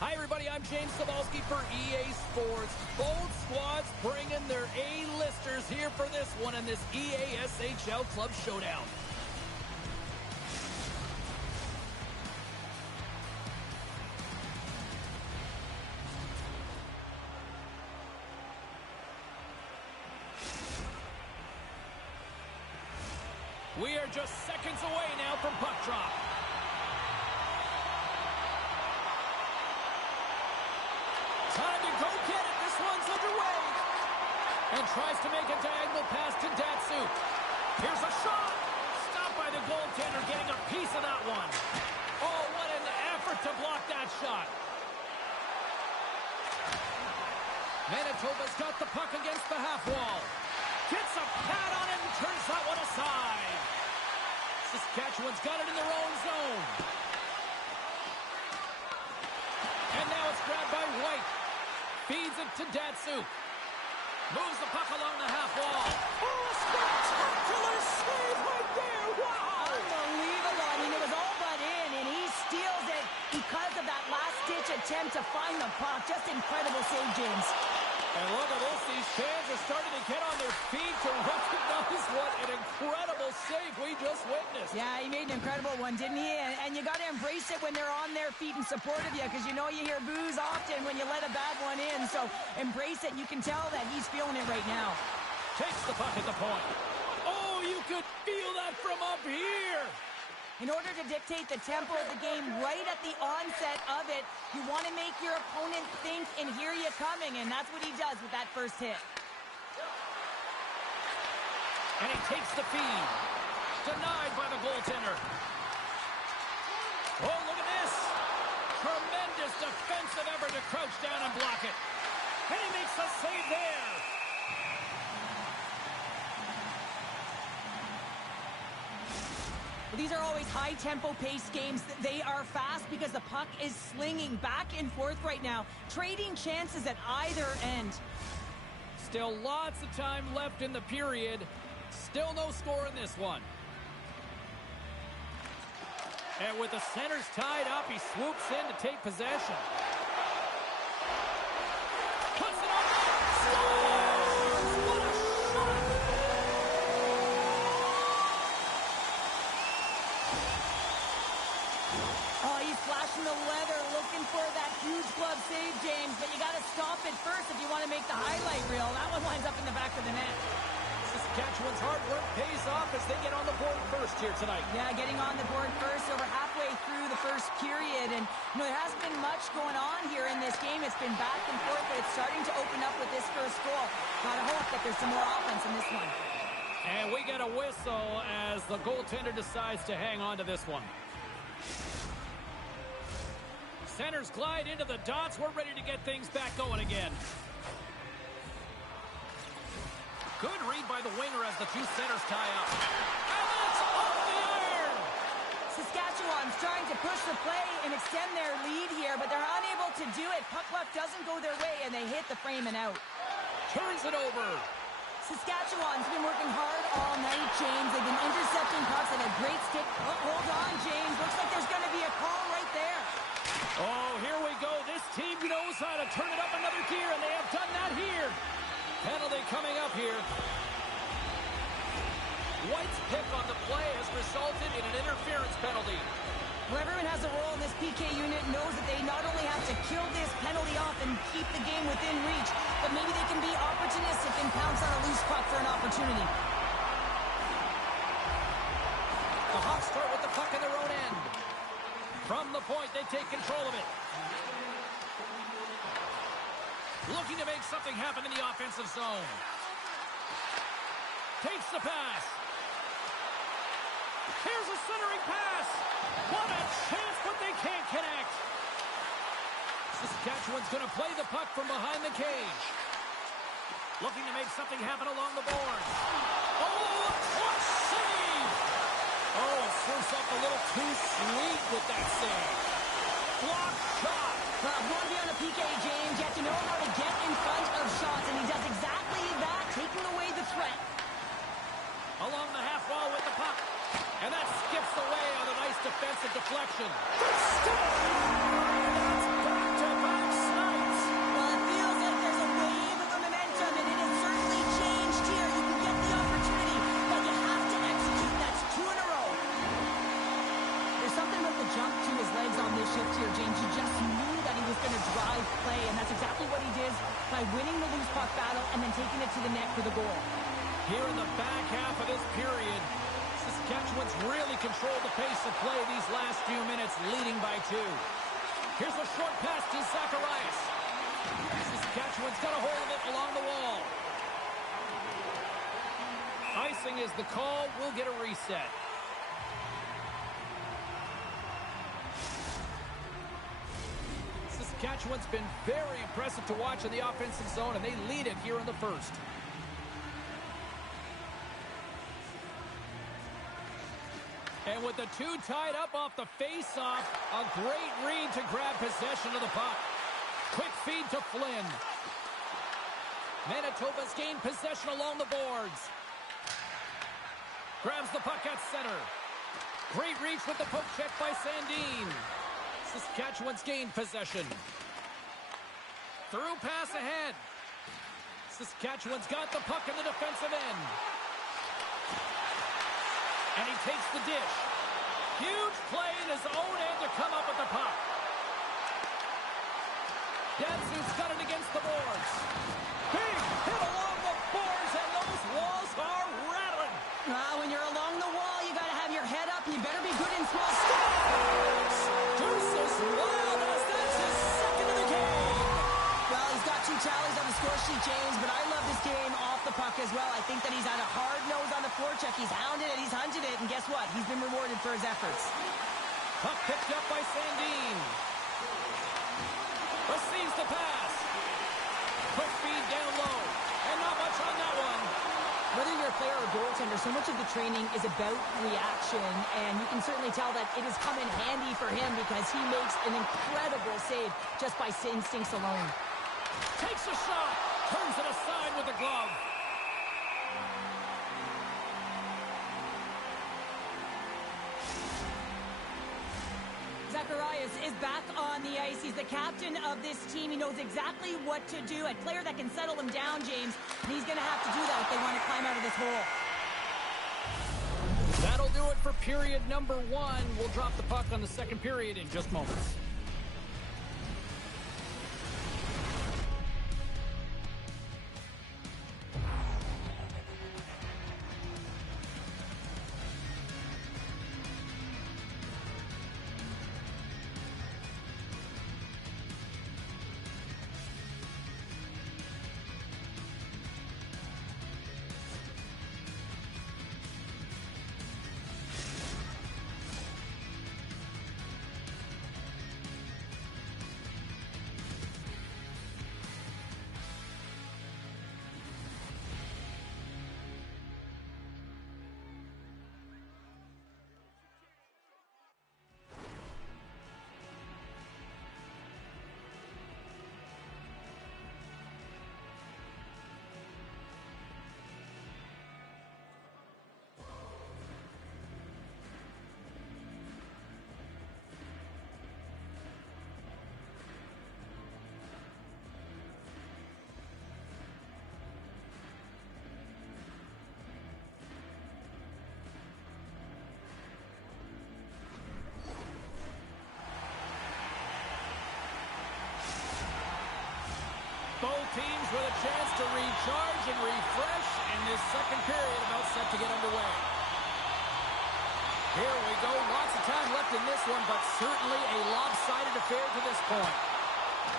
Hi, everybody. I'm James Cebulski for EA Sports. Both squads bringing their A-listers here for this one in this IGHL Club Showdown. We are just seconds away now from puck drop. Time to go get it. This one's underway. And tries to make a diagonal pass to Datsyuk. Here's a shot. Stopped by the goaltender, getting a piece of that one. Oh, what an effort to block that shot. Manitoba's got the puck against the half wall. Gets a pad on it and turns that one aside. Saskatchewan's got it in their own zone. And now it's grabbed by White. Feeds it to Datsyuk. Moves the puck along the half wall. Oh, a spectacular save right there. Wow. Unbelievable. I mean, it was all but in, and he steals it because of that last-ditch attempt to find the puck. Just incredible save, James. And look at this. These fans are starting to get on their feet to recognize what an incredible save we just witnessed. Yeah, he made an incredible one, didn't he? And you got to embrace it when they're on their feet in support of you, because you know you hear boos often when you let a bad one in. So embrace it. You can tell that he's feeling it right now. Takes the puck at the point. Oh, you could feel that from up here. In order to dictate the tempo of the game right at the onset of it, you want to make your opponent think and hear you coming, and that's what he does with that first hit. And he takes the feed. Denied by the goaltender. Oh, look at this. Tremendous defensive effort to crouch down and block it. And he makes the save there. These are always high-tempo pace games. They are fast because the puck is slinging back and forth right now, trading chances at either end. Still lots of time left in the period. Still no score in this one. And with the centers tied up, he swoops in to take possession. Puts it on net. Scores! What a shot! Oh, he's flashing the leather, looking for that huge glove save, James, but you got to stop it first if you want to make the highlight reel. That one winds up in the back of the net. Saskatchewan's hard work pays off as they get on the board first here tonight. Yeah, getting on the board first over halfway through the first period. And, you know, there hasn't been much going on here in this game. It's been back and forth, but it's starting to open up with this first goal. Gotta hope that there's some more offense in this one. And we get a whistle as the goaltender decides to hang on to this one. Centers glide into the dots. We're ready to get things back going again. Good read by the winger as the two centers tie up. And that's off the iron! Saskatchewan's trying to push the play and extend their lead here, but they're unable to do it. Puck luck doesn't go their way, and they hit the frame and out. Turns it over. Saskatchewan's been working hard all night, James. They've been intercepting pucks at a great stick. Oh, hold on, James. Looks like there's going to be a call right there. Oh, here we go. This team knows how to turn it up another gear, and they have done that here. Penalty coming up here. White's pick on the play has resulted in an interference penalty. Well, everyone has a role in this PK unit, knows that they not only have to kill this penalty off and keep the game within reach, but maybe they can be opportunistic and pounce on a loose puck for an opportunity. The Hawks start with the puck in their own end. From the point, they take control of it. Looking to make something happen in the offensive zone. Takes the pass. Here's a centering pass. What a chance, but they can't connect. Saskatchewan's going to play the puck from behind the cage. Looking to make something happen along the boards. Oh, what save! Oh, it serves up a little too sweet with that save. Block shot. Well, if you want to be on a PK, James, you have to know how to get in front of shots, and he does exactly that, taking away the threat. Along the half wall with the puck. And that skips away on a nice defensive deflection. That's back to by winning the loose puck battle and then taking it to the net for the goal. Here in the back half of this period, Saskatchewan's really controlled the pace of play these last few minutes, leading by 2. Here's a short pass to Zacharias. Saskatchewan's got a hold of it along the wall. Icing is the call. We'll get a reset. Saskatchewan's been very impressive to watch in the offensive zone, and they lead it here in the first. And with the 2 tied up off the face-off, a great read to grab possession of the puck. Quick feed to Flynn. Manitoba's gained possession along the boards. Grabs the puck at center. Great reach with the poke check by Sandin. Saskatchewan's gained possession. Through pass ahead. Saskatchewan's got the puck in the defensive end. And he takes the dish. Huge play in his own end to come up with the puck. Dansu's got it against the boards. Big hit along the boards, and those walls are rattling. When you're along the wall, you got to have your head up. You better be good in small spots. Deuces wild as that's his second of the game. Well, he's got 2 tallies on the score sheet, James, but I love this game off the puck as well. I think that he's had a hard nose on the forecheck. He's hounded it, he's hunted it, and guess what? He's been rewarded for his efforts. Puck picked up by Sandin. Receives the pass. Quick feed down low. And not much on that one. Whether you're a player or goaltender, so much of the training is about reaction, and you can certainly tell that it has come in handy for him because he makes an incredible save just by instincts alone. Takes a shot. Turns it aside with the glove. Zacharias is back on the ice. He's the captain of this team. He knows exactly what to do. A player that can settle him down, James. And he's going to have to do that if they want to climb out of this hole. That'll do it for period number 1. We'll drop the puck on the second period in just moments. Both teams with a chance to recharge and refresh, and this second period about set to get underway. Here we go. Lots of time left in this one, but certainly a lopsided affair to this point.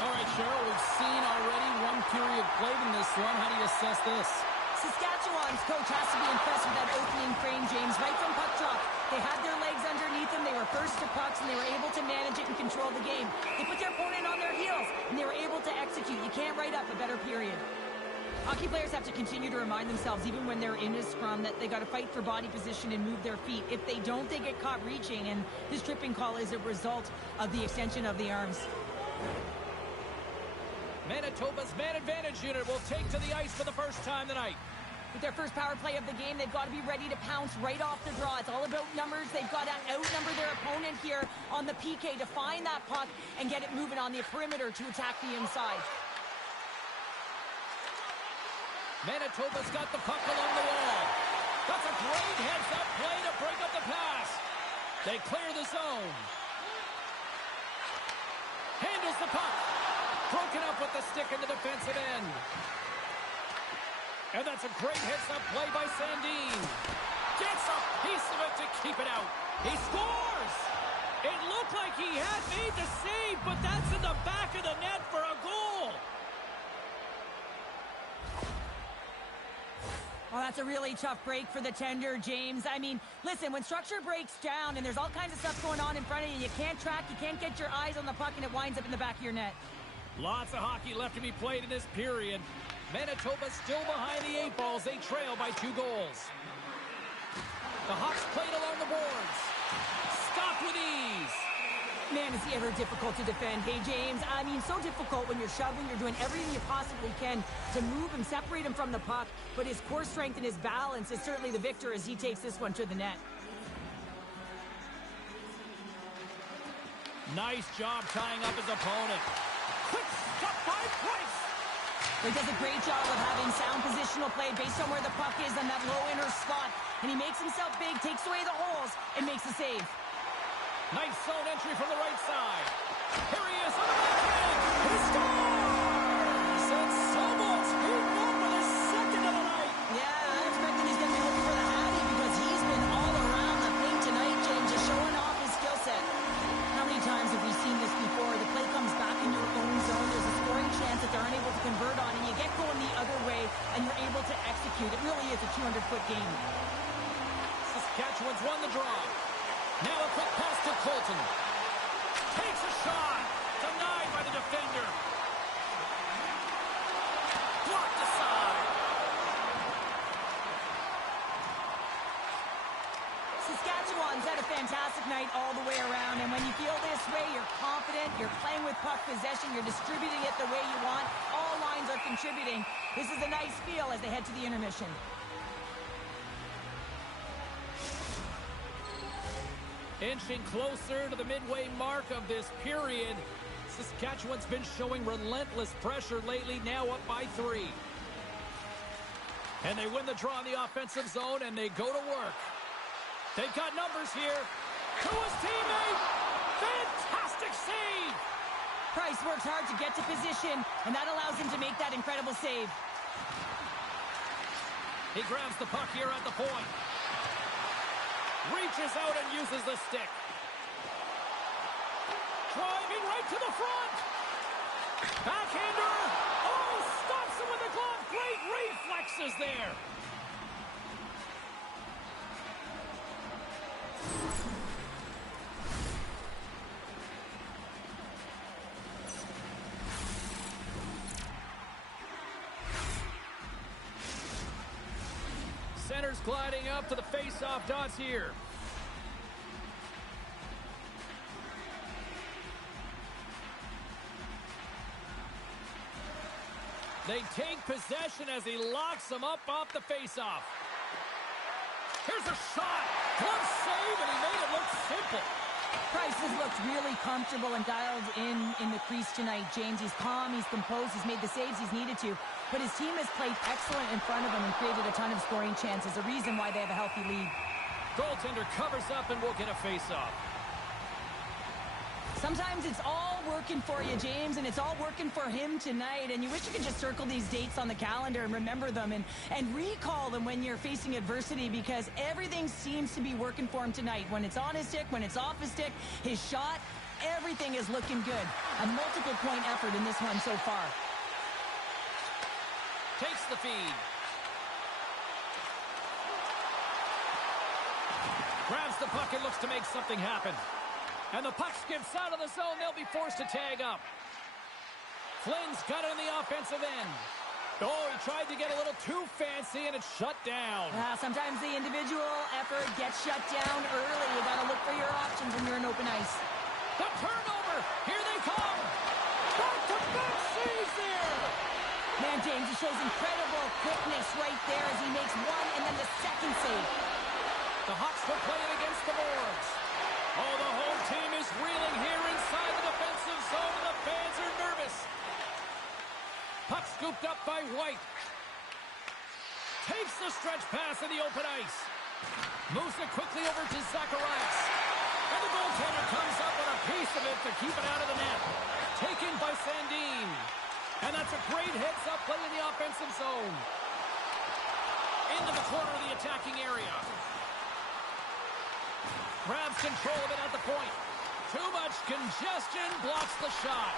All right, Cheryl, we've seen already one period played in this one. How do you assess this? Saskatchewan's coach has to be impressed with that opening frame, James. Right from puck drop, they had their legs underneath them. They were first to pucks, and they were able to manage it and control the game. They put their opponent on their heels, and they were able to execute. You can't write up a better period. Hockey players have to continue to remind themselves, even when they're in a scrum, that they got to fight for body position and move their feet. If they don't, they get caught reaching, and this tripping call is a result of the extension of the arms. Manitoba's man advantage unit will take to the ice for the first time tonight. With their first power play of the game, they've got to be ready to pounce right off the draw. It's all about numbers. They've got to outnumber their opponent here on the PK to find that puck and get it moving on the perimeter to attack the inside. Manitoba's got the puck along the wall. That's a great heads-up play to break up the pass. They clear the zone. Handles the puck. Broken up with the stick in the defensive end. And that's a great heads-up play by Sandin. Gets a piece of it to keep it out. He scores! It looked like he had made the save, but that's in the back of the net for a goal. Well, that's a really tough break for the tender, James. I mean, listen, when structure breaks down and there's all kinds of stuff going on in front of you, you can't track, you can't get your eyes on the puck, and it winds up in the back of your net. Lots of hockey left to be played in this period. Manitoba still behind the 8 balls. They trail by 2 goals. The Hawks played along the boards. Stopped with ease. Man, is he ever difficult to defend. Hey, James, I mean, so difficult when you're shoving. You're doing everything you possibly can to move him, separate him from the puck. But his core strength and his balance is certainly the victor as he takes this one to the net. Nice job tying up his opponent. Quick stop by Price. He does a great job of having sound positional play based on where the puck is on that low inner spot. And he makes himself big, takes away the holes, and makes the save. Nice zone entry from the right side. Here he is on the backhand. He scores! And Sobol's moved up with his second of the night. Yeah, I expected he's going to be looking for the Hattie because he's been all around the thing tonight, James, just showing off his skill set. How many times have we seen this before? The play comes back in your own zone. There's a scoring chance that they're unable to convert on, and you get going the other way, and you're able to execute. It really is a 200-foot game. Saskatchewan's won the draw. Now a quick pass to Colton. Takes a shot. Denied by the defender. Blocked aside. Saskatchewan's had a fantastic night all the way around, and when you feel this way, you're confident, you're playing with puck possession, you're distributing it the way you want. All lines are contributing. This is a nice feel as they head to the intermission. Inching closer to the midway mark of this period. Saskatchewan's been showing relentless pressure lately, now up by 3. And they win the draw in the offensive zone, and they go to work. They've got numbers here. To his teammate. Fantastic save. Price works hard to get to position, and that allows him to make that incredible save. He grabs the puck here at the point. Reaches out and uses the stick. Driving right to the front. Backhander. Oh, stops him with the glove. Great reflexes there. Center's gliding up to the face-off dots here. They take possession as he locks them up off the face-off. Here's a shot. Glove save, and he made it look simple. Price has looked really comfortable and dialed in the crease tonight, James. He's calm, he's composed, he's made the saves he's needed to. But his team has played excellent in front of him and created a ton of scoring chances, a reason why they have a healthy lead. Goaltender covers up and will get a face-off. Sometimes it's all working for you, James, and it's all working for him tonight. And you wish you could just circle these dates on the calendar and remember them and recall them when you're facing adversity, because everything seems to be working for him tonight. When it's on his stick, when it's off his stick, his shot, everything is looking good. A multiple-point effort in this one so far. Takes the feed. Grabs the puck and looks to make something happen. And the puck skips out of the zone. They'll be forced to tag up. Flynn's got it on the offensive end. Oh, he tried to get a little too fancy, and it's shut down. Sometimes the individual effort gets shut down early. You got to look for your options when you're in open ice. The turnover. Here they come. Back-to-back saves there. Man, James, he shows incredible quickness right there as he makes one and then the second save. The Hawks will play it against the boards. Oh, the whole team is reeling here inside the defensive zone, and the fans are nervous. Puck scooped up by White. Takes the stretch pass in the open ice. Moves it quickly over to Zacharias. And the goaltender comes up with a piece of it to keep it out of the net. Taken by Sandin. And that's a great heads-up play in the offensive zone. Into the corner of the attacking area. Grabs control of it at the point. Too much congestion, blocks the shot.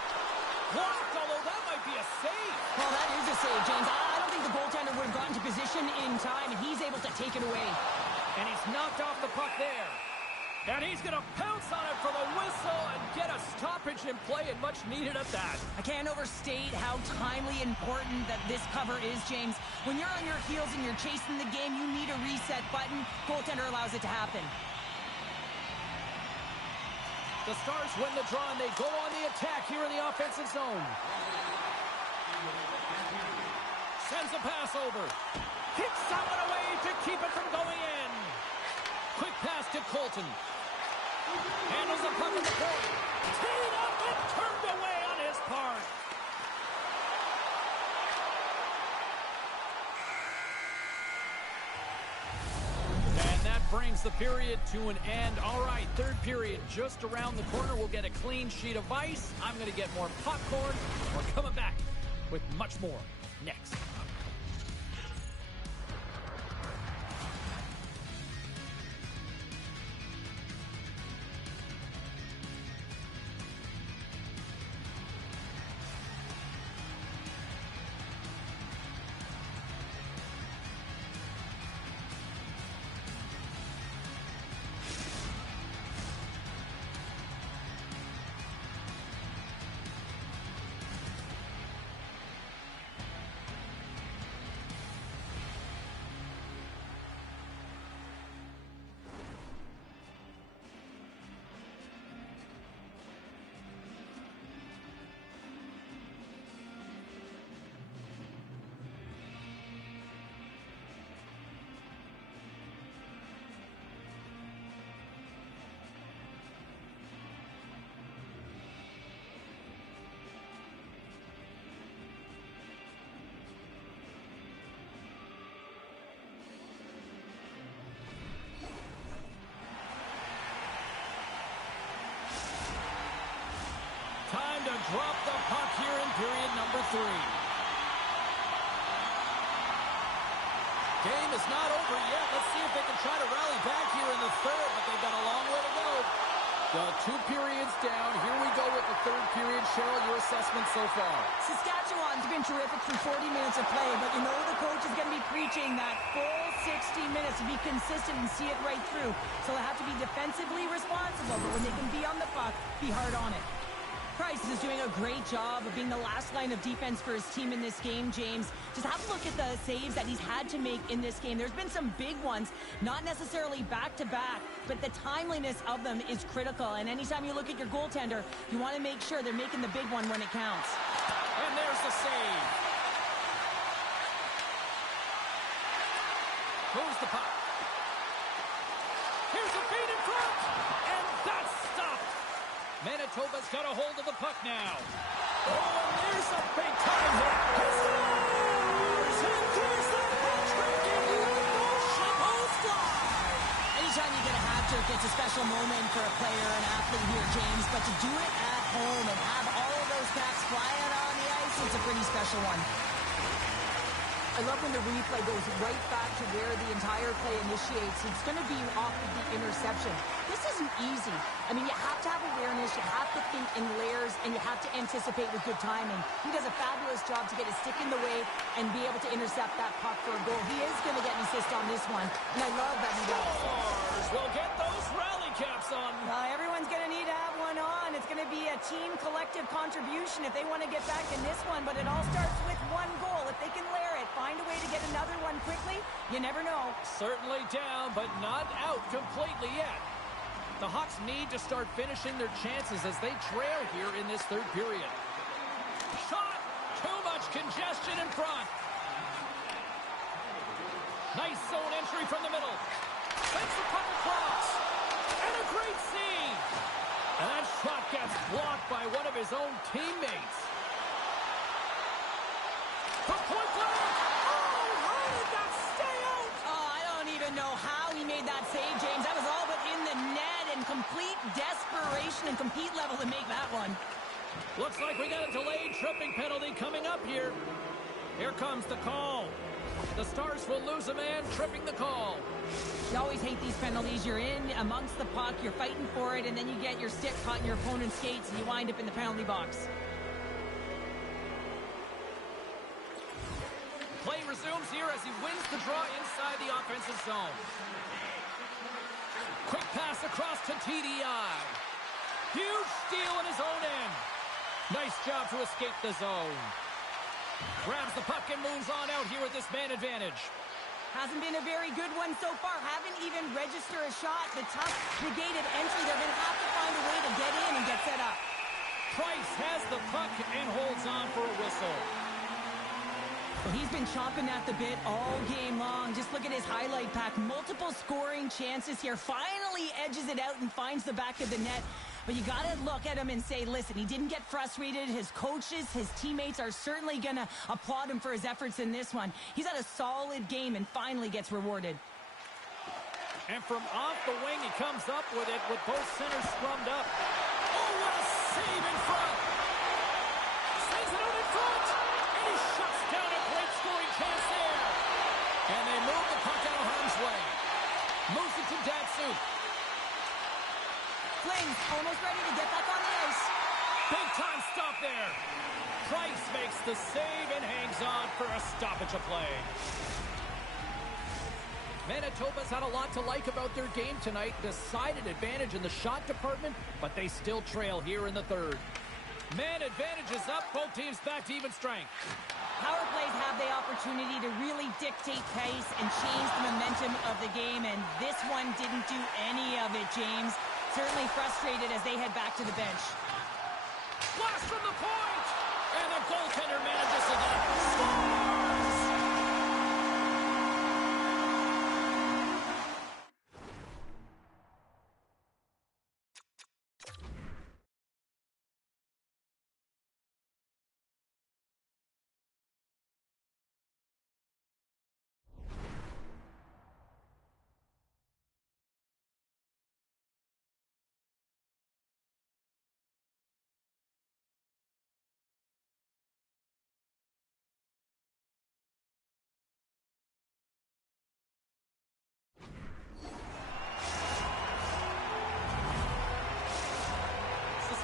Blocked, although that might be a save. Well, that is a save, James. I don't think the goaltender would have gotten to position in time, and he's able to take it away. And he's knocked off the puck there. And he's going to pounce on it for the whistle and get a stoppage in play, and much needed at that. I can't overstate how timely important that this cover is, James. When you're on your heels and you're chasing the game, you need a reset button. Goaltender allows it to happen. The Stars win the draw, and they go on the attack here in the offensive zone. Sends a pass over. Hits someone away to keep it from going in. Quick pass to Colton. Handles the puck at the point. Teed up and turned away on his part. And that brings the period to an end. All right, third period just around the corner. We'll get a clean sheet of ice. I'm going to get more popcorn. We're coming back with much more next. Time to drop the puck here in period number 3. Game is not over yet. Let's see if they can try to rally back here in the third, but they've got a long way to go. The 2 periods down. Here we go with the third period. Cheryl, your assessment so far? Saskatchewan's been terrific through 40 minutes of play, but you know the coach is going to be preaching that full 60 minutes to be consistent and see it right through. So they have to be defensively responsible, but when they can be on the puck, be hard on it. Price is doing a great job of being the last line of defense for his team in this game, James. Just have a look at the saves that he's had to make in this game. There's been some big ones, not necessarily back-to-back, but the timeliness of them is critical. And anytime you look at your goaltender, you want to make sure they're making the big one when it counts. And there's the save. Moves the puck. Here's a feed in front, and that's stopped. Manitoba's got a hold of the puck now. Oh, and there's a big-time hit. He scores! And there's the hat-trick in Lugo Shapovalov. Anytime you get a hat trick, it's a special moment for a player, an athlete here, James. But to do it at home and have all of those caps flying on the ice, it's a pretty special one. I love when the replay goes right back to where the entire play initiates. It's going to be off of the interception. This isn't easy. I mean, you have to have awareness, you have to think in layers, and you have to anticipate with good timing. He does a fabulous job to get his stick in the way and be able to intercept that puck for a goal. He is going to get an assist on this one, and I love that he does. Stars will get those rally caps on. Everyone's going to need to have one on. It's going to be a team collective contribution if they want to get back in this one, but it all starts with one goal. If they can layer it, find a way to get another one quickly, you never know. Certainly down, but not out completely yet. The Hawks need to start finishing their chances as they trail here in this third period. Shot! Too much congestion in front. Nice zone entry from the middle. Sends the puck across. And a great save. And that shot gets blocked by one of his own teammates. From point blank. Oh, how did that stay out? Oh, I don't even know how he made that save, James. That was all but in the net and complete desperation and compete level to make that one. Looks like we got a delayed tripping penalty coming up here. Here comes the call. The Stars will lose a man, tripping the call. You always hate these penalties. You're in amongst the puck, you're fighting for it, and then you get your stick caught in your opponent's skates, and you wind up in the penalty box. Play resumes here as he wins the draw inside the offensive zone. Quick pass across to TDI. Huge steal in his own end. Nice job to escape the zone. Grabs the puck and moves on out here with this man advantage. Hasn't been a very good one so far. Haven't even registered a shot. The tough negated entry. They're going to have to find a way to get in and get set up. Price has the puck and holds on for a whistle. Well, he's been chomping at the bit all game long. Just look at his highlight pack. Multiple scoring chances here. Finally edges it out and finds the back of the net. But you got to look at him and say, listen, he didn't get frustrated. His coaches, his teammates are certainly going to applaud him for his efforts in this one. He's had a solid game and finally gets rewarded. And from off the wing, he comes up with it with both centers scrummed up. Oh, what a save in front. Saves it out in front. And he shuts down a great scoring chance there. And they move the puck out of harm's way. Moves it to Datsu. Flames almost ready to get back on the ice. Big time stop there. Price makes the save and hangs on for a stoppage of play. Manitoba's had a lot to like about their game tonight. Decided advantage in the shot department, but they still trail here in the third. Man advantage is up. Both teams back to even strength. Power plays have the opportunity to really dictate pace and change the momentum of the game, and this one didn't do any of it, James. Certainly frustrated as they head back to the bench. Blast from the point! And the goaltender manages to get it. Scores!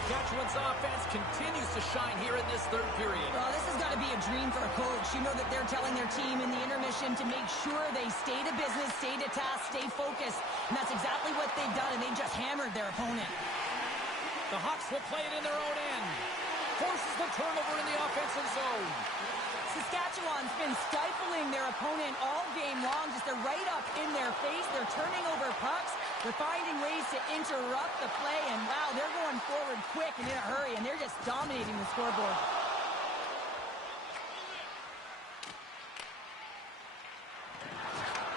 Saskatchewan's offense continues to shine here in this third period. Well, this has got to be a dream for a coach. You know that they're telling their team in the intermission to make sure they stay to business, stay to task, stay focused. And that's exactly what they've done, and they just hammered their opponent. The Hawks will play it in their own end. Forces the turnover in the offensive zone. Saskatchewan's been stifling their opponent all game long. Just they're right up in their face. They're turning over pucks. They're finding ways to interrupt the play. And, wow, they're going forward quick and in a hurry. And they're just dominating the scoreboard.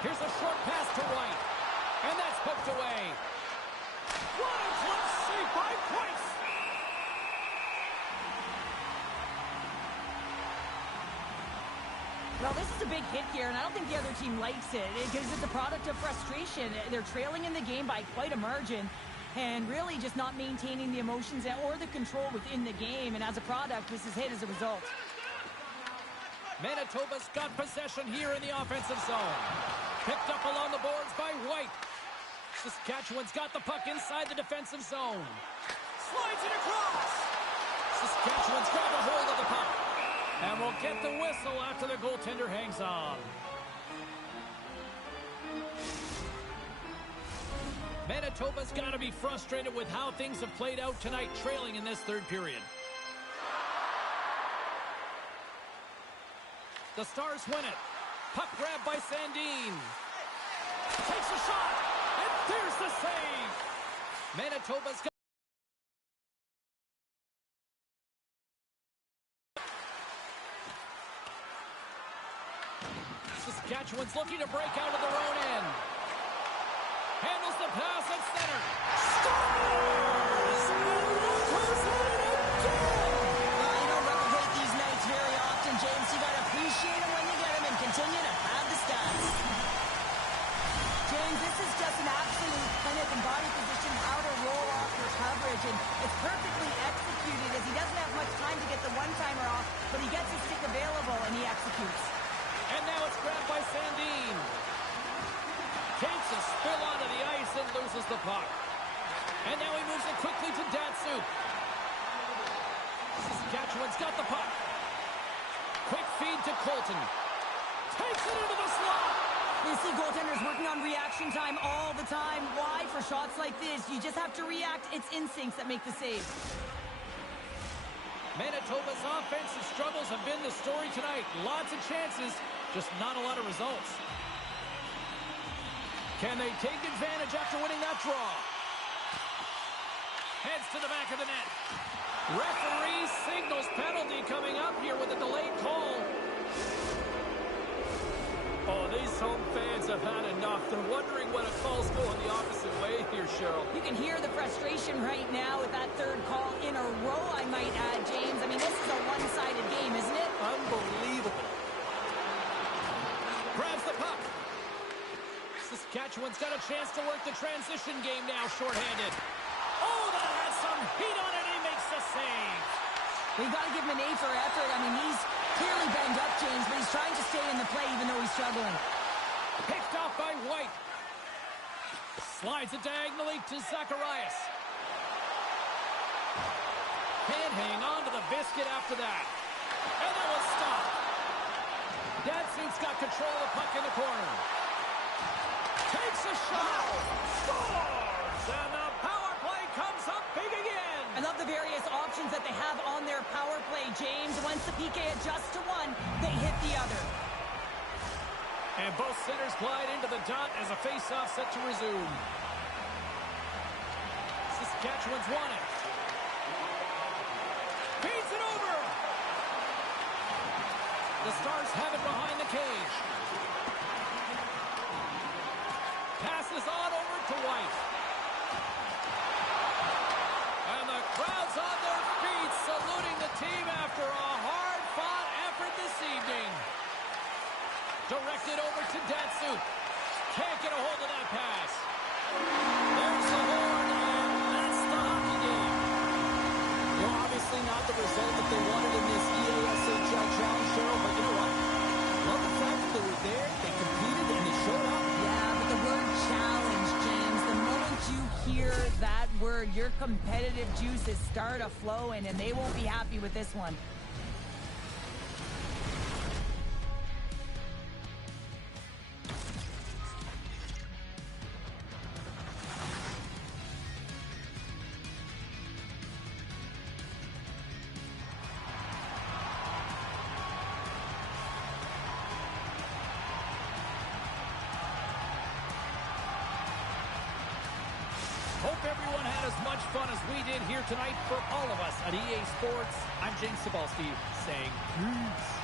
Here's a short pass to White. And that's poked away. What a close save by Price. Well, this is a big hit here, and I don't think the other team likes it because it's a product of frustration. They're trailing in the game by quite a margin and really just not maintaining the emotions or the control within the game, and as a product, this is hit as a result. Manitoba's got possession here in the offensive zone. Picked up along the boards by White. Saskatchewan's got the puck inside the defensive zone. Slides it across. Saskatchewan's grabbed a hold of the puck. And we'll get the whistle after the goaltender hangs on. Manitoba's got to be frustrated with how things have played out tonight, trailing in this third period. The Stars win it. Puck grab by Sandin. Takes a shot. And there's the save. Manitoba's got Saskatchewan's looking to break out of their own end. Handles the pass at center. Scores! And look who's at it again! You don't replicate these nights very often, James. You got to appreciate them when you get them and continue to pad the stats. James, this is just an absolute clinic in body position, how to roll off your to Colton. Takes it into the slot. You see goaltenders working on reaction time all the time. Why? For shots like this, you just have to react. It's instincts that make the save. Manitoba's offensive struggles have been the story tonight. Lots of chances, just not a lot of results. Can they take advantage after winning that draw? Heads to the back of the net. Referee signals penalty coming up here with a delayed call. Oh, these home fans have had enough. They're wondering when a call's going the opposite way here, Cheryl. You can hear the frustration right now with that third call in a row, I might add, James. I mean, this is a one-sided game, isn't it? Unbelievable. Grabs the puck. Saskatchewan's got a chance to work the transition game now, shorthanded. Oh, that has some heat on it. He makes the save. We've got to give him an A for effort. I mean, he's clearly banged up, James, but he's trying to stay in the play even though he's struggling. Picked off by White. Slides it diagonally to Zacharias. Can't hang on to the biscuit after that. And that was stopped. Datsyuk's got control of the puck in the corner. Takes a shot. Scores! And the power play comes up big again. I love the various options that they have on their power play, James. Once the PK adjusts to one, they hit the other. And both centers glide into the dot as a face-off set to resume. Saskatchewan's won it. Feeds it over. The Stars have it behind the cage. Passes on over to White. And the crowd's on their feet, saluting the team after a hard-fought effort this evening. Directed over to Datsyuk. Can't get a hold of that pass. There's the horn, and that's the hockey game. Well, obviously not the result that they wanted in this IGHL challenge, Cheryl, but you know what? Love the fact that they were there, they competed, and they showed up. Yeah, but the word challenge, James, the moment you hear that word, your competitive juices start a-flowing, and they won't be happy with this one. Hope everyone had as much fun as we did here tonight. For all of us at EA Sports, I'm James Cebulski saying peace.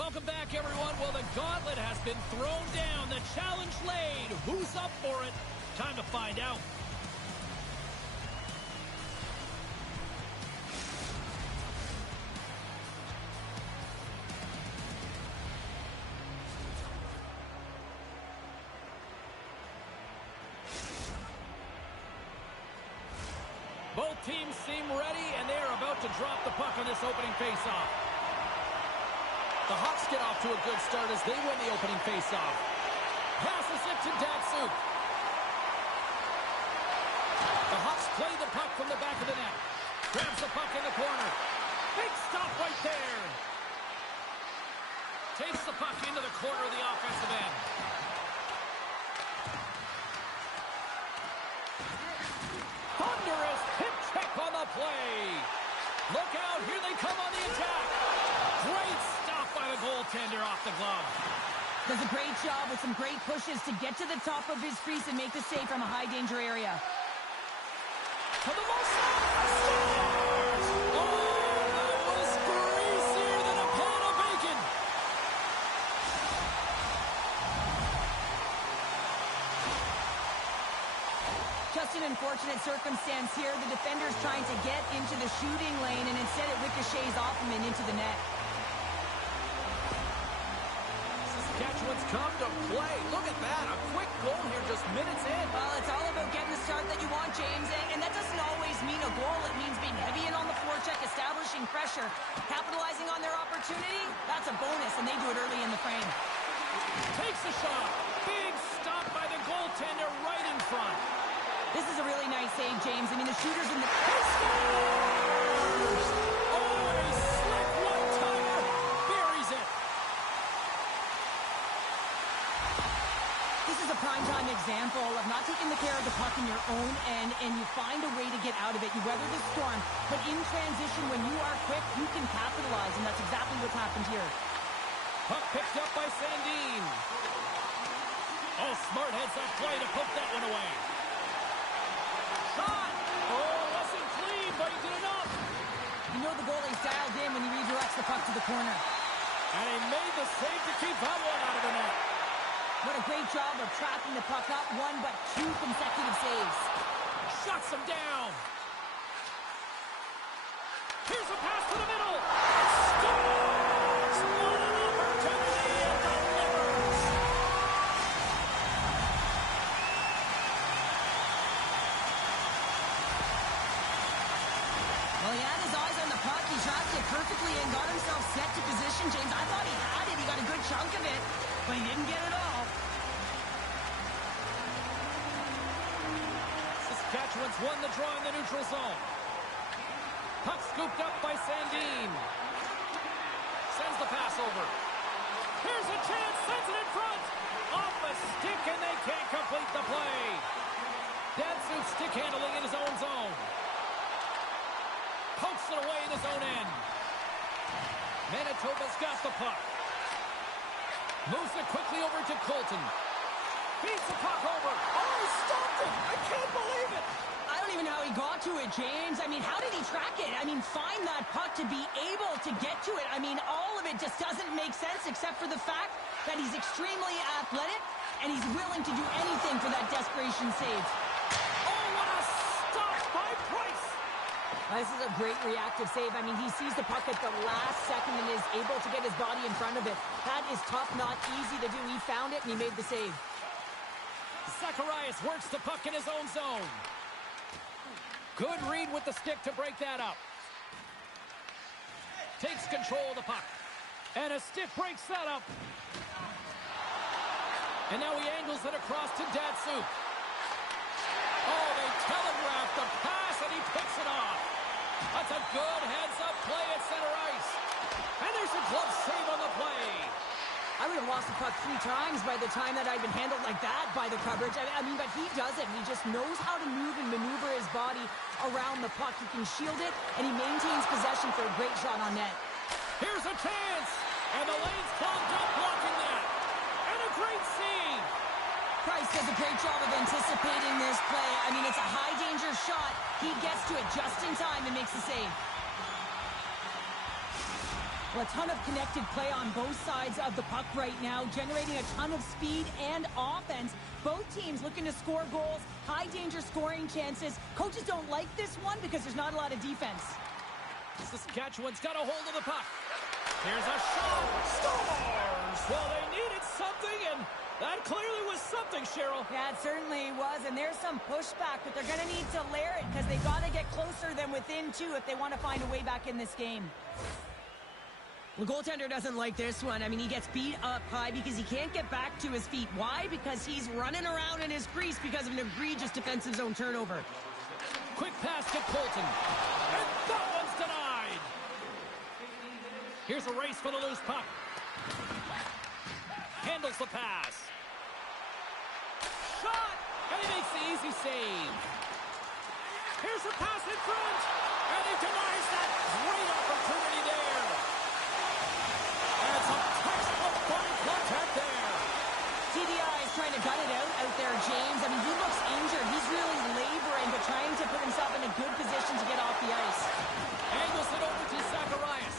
Welcome back, everyone. Well, the gauntlet has been thrown down. The challenge laid. Who's up for it? Time to find out. Both teams seem ready, and they are about to drop the puck on this opening faceoff. The Hawks get off to a good start as they win the opening faceoff. Passes it to Datsuk. The Hawks play the puck from the back of the net. Grabs the puck in the corner. Big stop right there. Takes the puck into the corner of the offensive end. Thunderous hip check on the play. Look out, here they come on the attack. Great stop by the goaltender off the glove. Does a great job with some great pushes to get to the top of his crease and make the save from a high-danger area. To the most scores! Oh, that was greasier than a pan of bacon. Just an unfortunate circumstance here. The defender's trying to get into the shooting lane, and instead it ricochets off him and into the net. Saskatchewan's come to play. Look at that. A quick goal here just minutes in. Well, it's all about getting the start that you want, James. And that doesn't always mean a goal. It means being heavy in on the forecheck, establishing pressure, capitalizing on their opportunity. That's a bonus, and they do it early in the frame. Takes a shot. Big stop by the goaltender right in front. This is a really nice save, James. I mean, the shooter's in the... He scores! Oh, a slick one-timer. Buries it. This is a prime-time example of not taking the care of the puck in your own end, and you find a way to get out of it. You weather the storm, but in transition, when you are quick, you can capitalize, and that's exactly what's happened here. Puck picked up by Sandin. Oh, smart heads-up play to poke that one away. Shot! Oh, wasn't clean, but he did enough. You know the goalie's dialed in when he redirects the puck to the corner. And he made the save to keep that one out of the net. What a great job of tracking the puck, not one but two consecutive saves. Shuts him down. Here's a pass to the middle. Scores! What an opportunity and delivers. Well, he had his eyes on the puck. He tracked it perfectly and got himself set to position, James. I thought he had it. He got a good chunk of it, but he didn't get it all. Saskatchewan's won the draw in the neutral zone. Puck scooped up by Sandin. Sends the pass over. Here's a chance. Sends it in front. Off a stick, and they can't complete the play. Datsuk stick handling in his own zone. Pokes it away in his own end. Manitoba's got the puck. Moves it quickly over to Colton. Feeds the puck over. Oh, he stopped it. I can't believe it. I don't even know how he got to it, James. I mean, how did he track it? I mean, find that puck to be able to get to it. I mean, all of it just doesn't make sense except for the fact that he's extremely athletic and he's willing to do anything for that desperation save. Oh, what a stop by Price. This is a great reactive save. I mean, he sees the puck at the last second and is able to get his body in front of it. That is tough, not easy to do. He found it and he made the save. Zacharias works the puck in his own zone. Good read with the stick to break that up. Takes control of the puck. And a stick breaks that up. And now he angles it across to Datsuk. Oh, they telegraphed the pass and he picks it off. That's a good heads-up play at center ice. And there's a glove save on the play. I would have lost the puck 3 times by the time that I'd been handled like that by the coverage. I mean, but he doesn't. He just knows how to move and maneuver his body around the puck. He can shield it, and he maintains possession for a great shot on net. Here's a chance, and the lane's clogged up blocking that. And a great save. Price does a great job of anticipating this play. I mean, it's a high-danger shot. He gets to it just in time and makes the save. Well, a ton of connected play on both sides of the puck right now, generating a ton of speed and offense. Both teams looking to score goals, high-danger scoring chances. Coaches don't like this one because there's not a lot of defense. Saskatchewan's got a hold of the puck. Here's a shot. Scores! Well, they needed something, and that clearly was something, Cheryl. Yeah, it certainly was, and there's some pushback, but they're going to need to layer it because they've got to get closer than within two if they want to find a way back in this game. The goaltender doesn't like this one. I mean, he gets beat up high because he can't get back to his feet. Why? Because he's running around in his crease because of an egregious defensive zone turnover. Quick pass to Colton. And that one's denied. Here's a race for the loose puck. Handles the pass. Shot! And he makes the easy save. Here's a pass in front. And he denies that. Great opportunity there. And some textbook body contact there. TDI is trying to gut it out there, James. I mean, he looks injured. He's really laboring, but trying to put himself in a good position to get off the ice. Angles it over to Zacharias.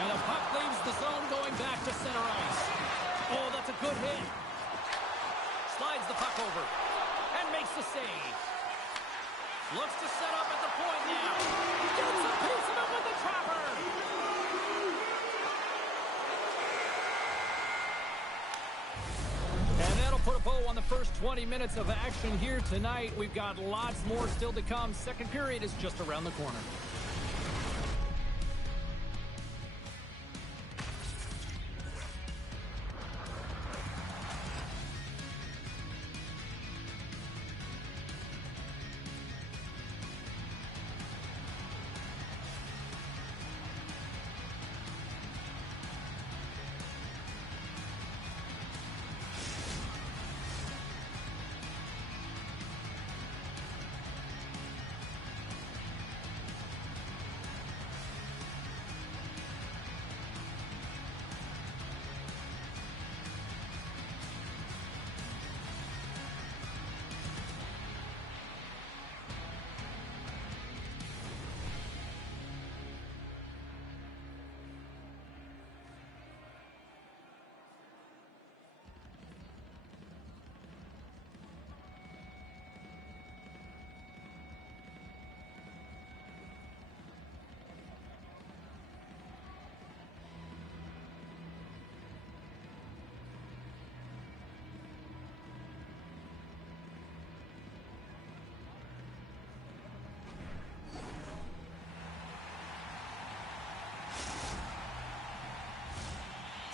And the puck leaves the zone going back to center ice. Oh, that's a good hit. Slides the puck over. And makes the save. Looks to set up at the point now. Gets a piece of it with the trapper. And that'll put a bow on the first 20 minutes of action here tonight. We've got lots more still to come. Second period is just around the corner.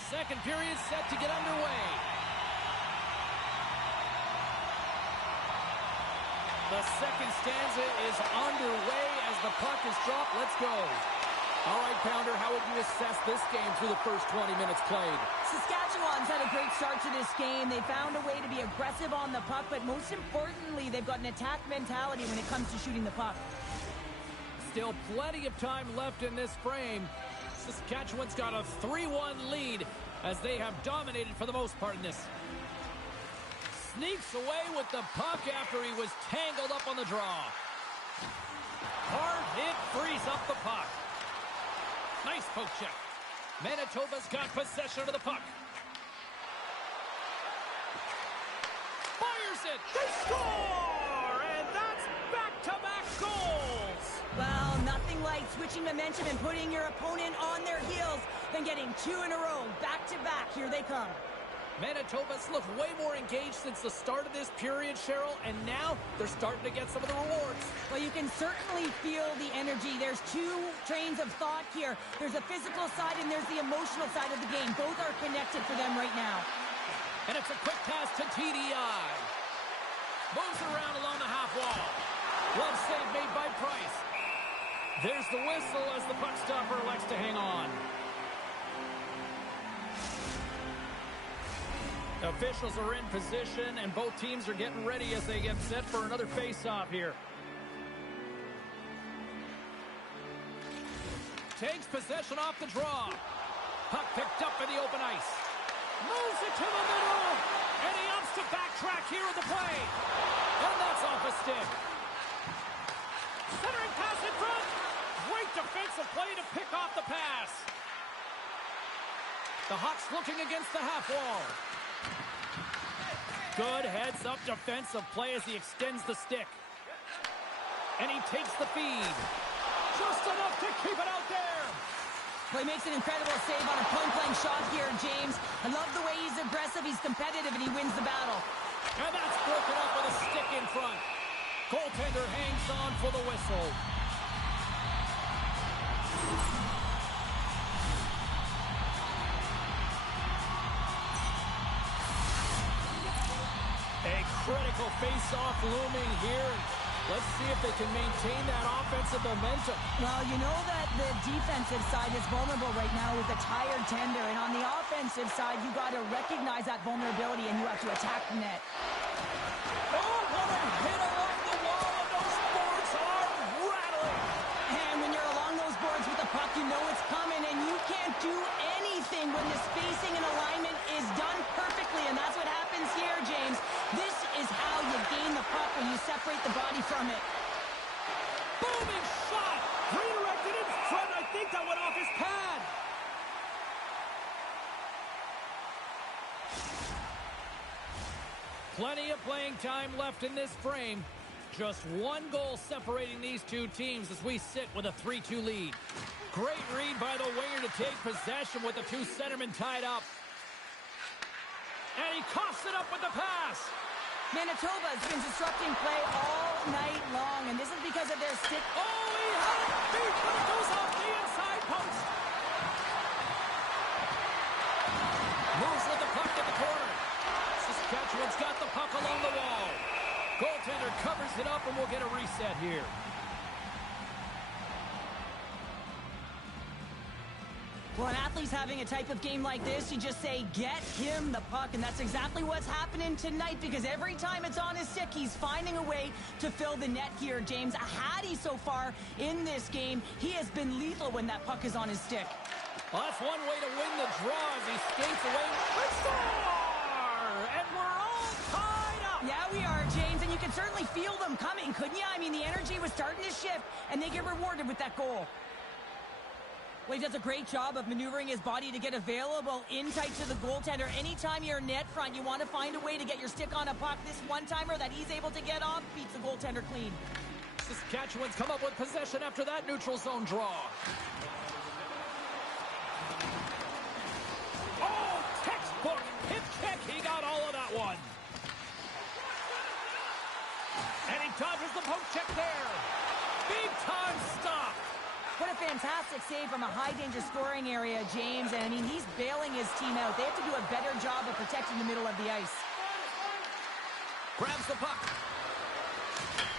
Second period set to get underway. The second stanza is underway as the puck is dropped. Let's go. All right, Pounder, how would you assess this game through the first 20 minutes played? Saskatchewan's had a great start to this game. They found a way to be aggressive on the puck, but most importantly, they've got an attack mentality when it comes to shooting the puck. Still plenty of time left in this frame. Saskatchewan's got a 3-1 lead as they have dominated for the most part in this. Sneaks away with the puck after he was tangled up on the draw. Hard hit frees up the puck. Nice poke check. Manitoba's got possession of the puck. Fires it. They score! And that's back-to-back goals. Well, nothing like switching momentum and putting your opponent on their heels than getting two in a row, back-to-back. Here they come. Manitoba's looked way more engaged since the start of this period, Cheryl, and now they're starting to get some of the rewards. Well, you can certainly feel the energy. There's two trains of thought here. There's a physical side and there's the emotional side of the game. Both are connected for them right now. And it's a quick pass to TDI. Moves around along the half wall. Glove save made by Price. There's the whistle as the puck stopper elects to hang on. Officials are in position, and both teams are getting ready as they get set for another face-off here. Takes possession off the draw. Puck picked up in the open ice. Moves it to the middle, and he opts to backtrack here in the play. And that's off a stick. Centering pass in front. Great defensive play to pick off the pass. The Hawks looking against the half wall. Good heads-up defensive play as he extends the stick. And he takes the feed. Just enough to keep it out there. Well, he makes an incredible save on a point-blank shot here, James. I love the way he's aggressive, he's competitive, and he wins the battle. And that's broken up with a stick in front. Goaltender hangs on for the whistle. A critical face-off looming here. Let's see if they can maintain that offensive momentum. Well, you know that the defensive side is vulnerable right now with a tired tender. And on the offensive side, you got to recognize that vulnerability and you have to attack the net. Oh, what a hit along the wall, and those boards are rattling. And when you're along those boards with the puck, you know it's coming, and you can't do anything when the spacing and alignment is done perfectly. And that's what happens here, James. This is how you gain the puck when you separate the body from it. Booming shot! Redirected in front. I think that went off his pad. Plenty of playing time left in this frame. Just one goal separating these two teams as we sit with a 3-2 lead. Great read by the winger to take possession with the two centermen tied up. And he coughs it up with the pass. Manitoba has been disrupting play all night long, and this is because of their stick. Oh, he had it beat, but it goes off the inside post. Moves with the puck to the corner. Saskatchewan's got the puck along the wall. Goaltender covers it up, and we'll get a reset here. Well, an athlete's having a type of game like this, you just say, get him the puck, and that's exactly what's happening tonight, because every time it's on his stick, he's finding a way to fill the net here, James. A Hattie so far in this game, he has been lethal when that puck is on his stick. Well, that's one way to win the draw as he skates away. Score! And we're all tied up! Yeah, we are, James, and you can certainly feel them coming, couldn't you? I mean, the energy was starting to shift, and they get rewarded with that goal. Well, he does a great job of maneuvering his body to get available in tight to the goaltender. Anytime you're net front, you want to find a way to get your stick on a puck. This one-timer that he's able to get off beats the goaltender clean. Saskatchewan's come up with possession after that neutral zone draw. Oh, textbook hip check. He got all of that one. And he dodges the poke check there. Big time stop. What a fantastic save from a high-danger scoring area, James. And, I mean, he's bailing his team out. They have to do a better job of protecting the middle of the ice. Grabs the puck.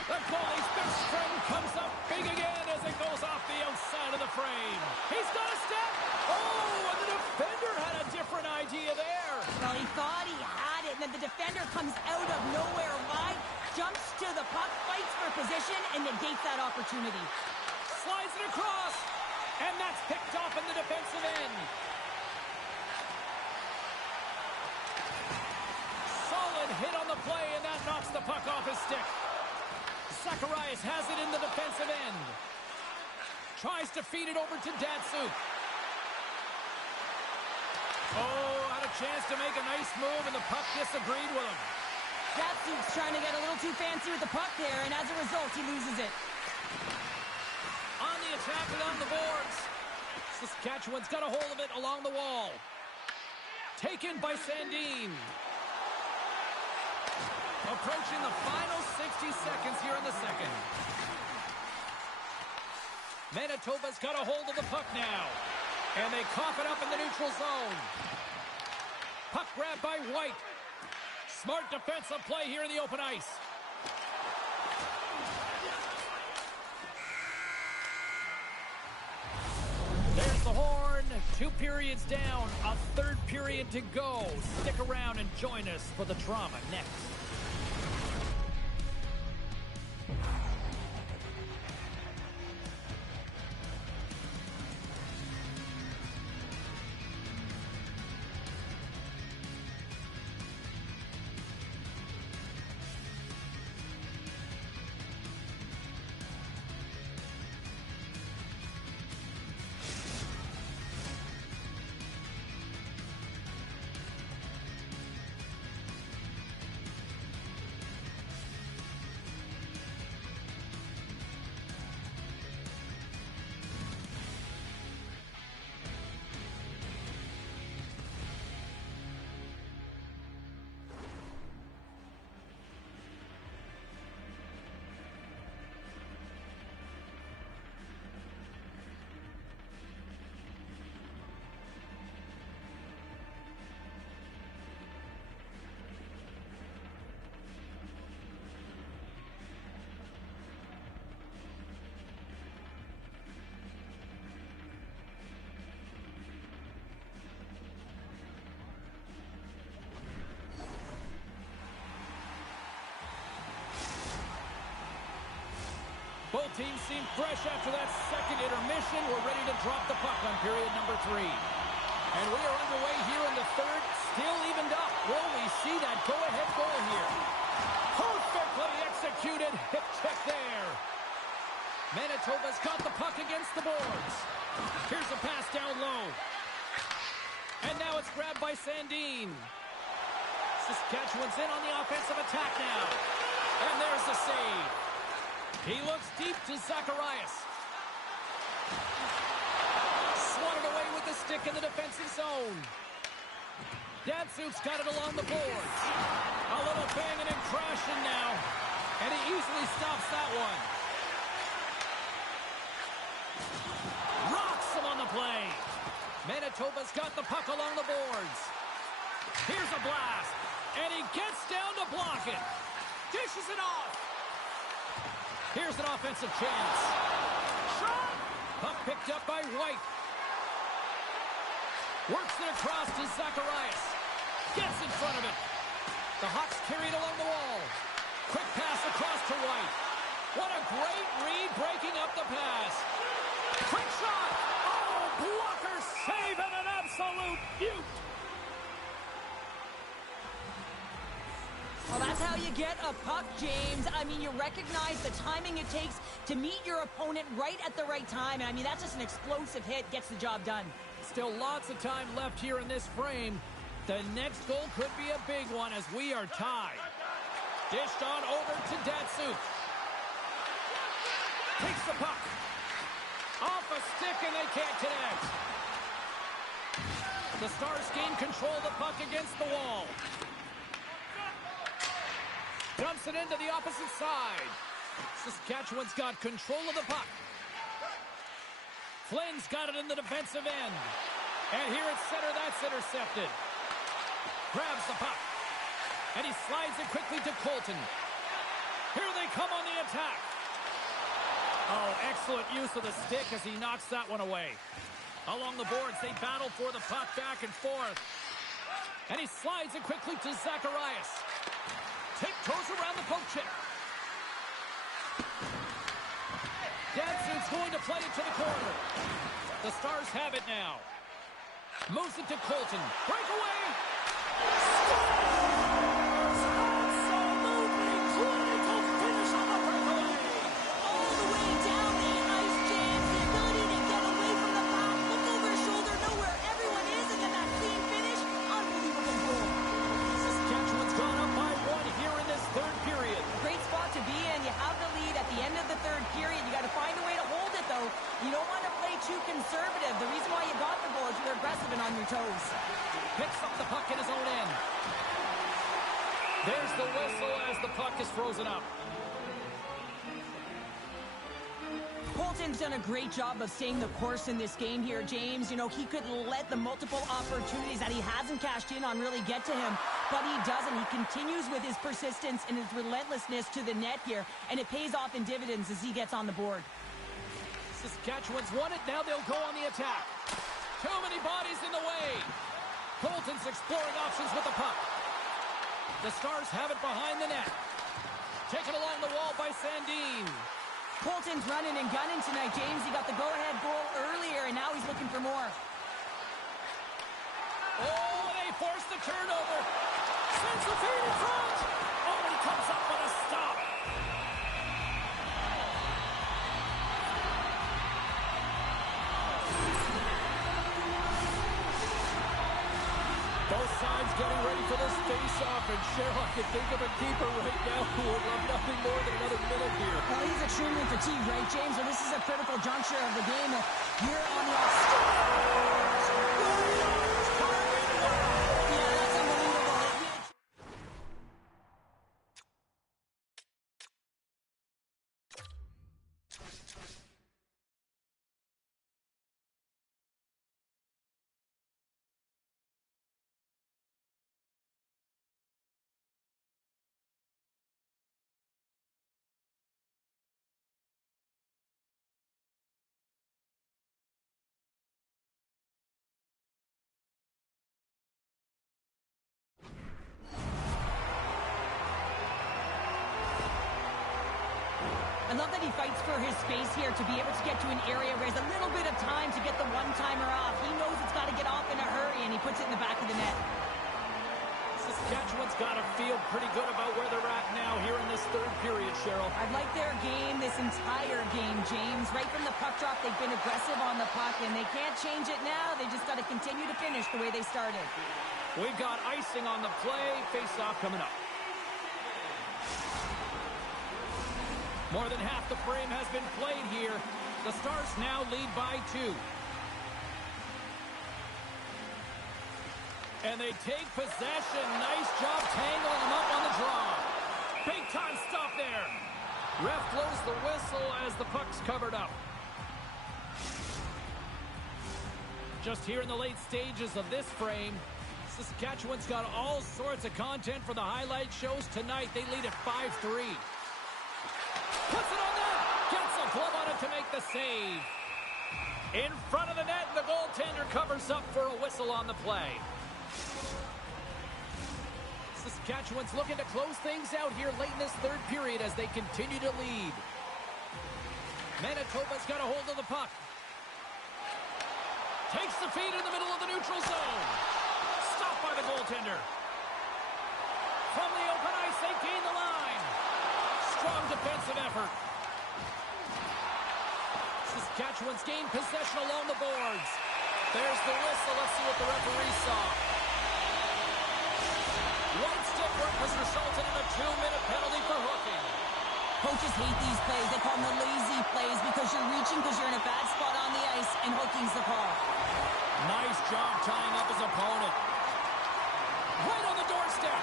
The goalie's big string comes up big again as it goes off the outside of the frame. He's got a step. Oh, and the defender had a different idea there. Well, he thought he had it, and then the defender comes out of nowhere wide, jumps to the puck, fights for position, and negates that opportunity. Slides it across, and that's picked off in the defensive end. Solid hit on the play, and that knocks the puck off his stick. Zacharias has it in the defensive end. Tries to feed it over to Datsuk. Oh, had a chance to make a nice move, and the puck disagreed with him. Datsuk's trying to get a little too fancy with the puck there, and as a result, he loses it. On the attack along the boards. Saskatchewan's got a hold of it along the wall. Taken by Sandin. Approaching the final 60 seconds here in the second. Manitoba's got a hold of the puck now. And they cough it up in the neutral zone. Puck grab by White. Smart defensive play here in the open ice. There's the horn. 2 periods down. A third period to go. Stick around and join us for the drama next. Both teams seem fresh after that second intermission. We're ready to drop the puck on period number 3. And we are underway here in the third, still evened up. Will we see that go-ahead goal here? Perfectly executed. Hip check there. Manitoba's got the puck against the boards. Here's a pass down low. And now it's grabbed by Sandin. Saskatchewan's in on the offensive attack now. And there's the save. He looks deep to Zacharias. Swatted away with the stick in the defensive zone. Datsuk's got it along the boards. A little banging and crashing now. And he easily stops that one. Rocks him on the play. Manitoba's got the puck along the boards. Here's a blast. And he gets down to block it. Dishes it off. Here's an offensive chance. Shot! Puck picked up by White. Works it across to Zacharias. Gets in front of it. The Hawks carry it along the wall. Quick pass across to White. What a great read breaking up the pass. Quick shot. Oh, blocker save and an absolute beaut. Well, that's how you get a puck, James. I mean, you recognize the timing it takes to meet your opponent right at the right time. And I mean, that's just an explosive hit. Gets the job done. Still lots of time left here in this frame. The next goal could be a big one as we are tied. Dished on over to Datsuk. Takes the puck. Off a stick and they can't connect. The Stars gain control of the puck against the wall. Dumps it into the opposite side. Saskatchewan's got control of the puck. Flynn's got it in the defensive end. And here at center, that's intercepted. Grabs the puck. And he slides it quickly to Colton. Here they come on the attack. Oh, excellent use of the stick as he knocks that one away. Along the boards, they battle for the puck back and forth. And he slides it quickly to Zacharias. Tiptoes around the poke check. Datsuk's going to play it to the corner. The Stars have it now. Moves it to Colton. Breakaway. Scores! Absolutely clinical finish on the breakaway. All the way down the ice, James. The ability to get away from the puck, look over his shoulder, know where everyone is, and then that clean finish. Unbelievable goal. Saskatchewan's gone up by 1 here in this third period. Great spot to be in. You have the lead at the end of the third period. You got to find a way to hold it, though. You don't want to play too conservative. The reason why you got the goal is you're aggressive and on your toes. Picks up the puck in his own end. There's the whistle as the puck is frozen up. Colton's done a great job of staying the course in this game here, James. You know, he could let the multiple opportunities that he hasn't cashed in on really get to him, but he doesn't. He continues with his persistence and his relentlessness to the net here, and it pays off in dividends as he gets on the board. Saskatchewan's won it. Now they'll go on the attack. Too many bodies in the way. Colton's exploring options with the puck. The Stars have it behind the net. Taken along the wall by Sandin. Colton's running and gunning tonight, James. He got the go-ahead goal earlier, and now he's looking for more. Oh, they force the turnover. Sends the feed in front. Oh, and he comes up with a stop. Both sides getting ready for this face-off, and Cheryl, I can think of a keeper right now who would love nothing more than another minute here. Well, he's extremely fatigued, right, James? So this is a critical juncture of the game. You're on the outside. love that he fights for his space here to be able to get to an area where he has a little bit of time to get the one-timer off. He knows it's got to get off in a hurry, and he puts it in the back of the net. Saskatchewan's got to feel pretty good about where they're at now here in this third period, Cheryl. I've liked their game this entire game, James. Right from the puck drop, they've been aggressive on the puck, and they can't change it now. They just got to continue to finish the way they started. We've got icing on the play. Face-off coming up. More than half the frame has been played here. The Stars now lead by 2. And they take possession. Nice job tangling them up on the draw. Big time stop there. Ref blows the whistle as the puck's covered up. Just here in the late stages of this frame, Saskatchewan's got all sorts of content for the highlight shows tonight. They lead at 5-3. Puts it on net. Gets a glove on it to make the save. In front of the net, the goaltender covers up for a whistle on the play. Saskatchewan's looking to close things out here late in this third period as they continue to lead. Manitoba's got a hold of the puck. Takes the feed in the middle of the neutral zone. Stopped by the goaltender. From the open ice, they gain the line. Strong defensive effort. Saskatchewan's gained possession along the boards. There's the whistle. Let's see what the referee saw. White stick work has resulted in a 2-minute penalty for hooking. Coaches hate these plays. They call them the lazy plays because you're reaching because you're in a bad spot on the ice, and hooking's the call. Nice job tying up his opponent. Right on the doorstep.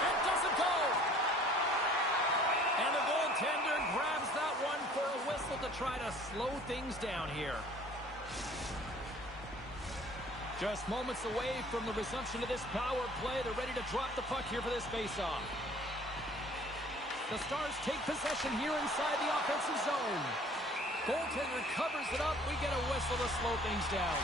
It doesn't go. And the goaltender grabs that one for a whistle to try to slow things down here. Just moments away from the resumption of this power play. They're ready to drop the puck here for this faceoff. The Stars take possession here inside the offensive zone. Goaltender covers it up. We get a whistle to slow things down.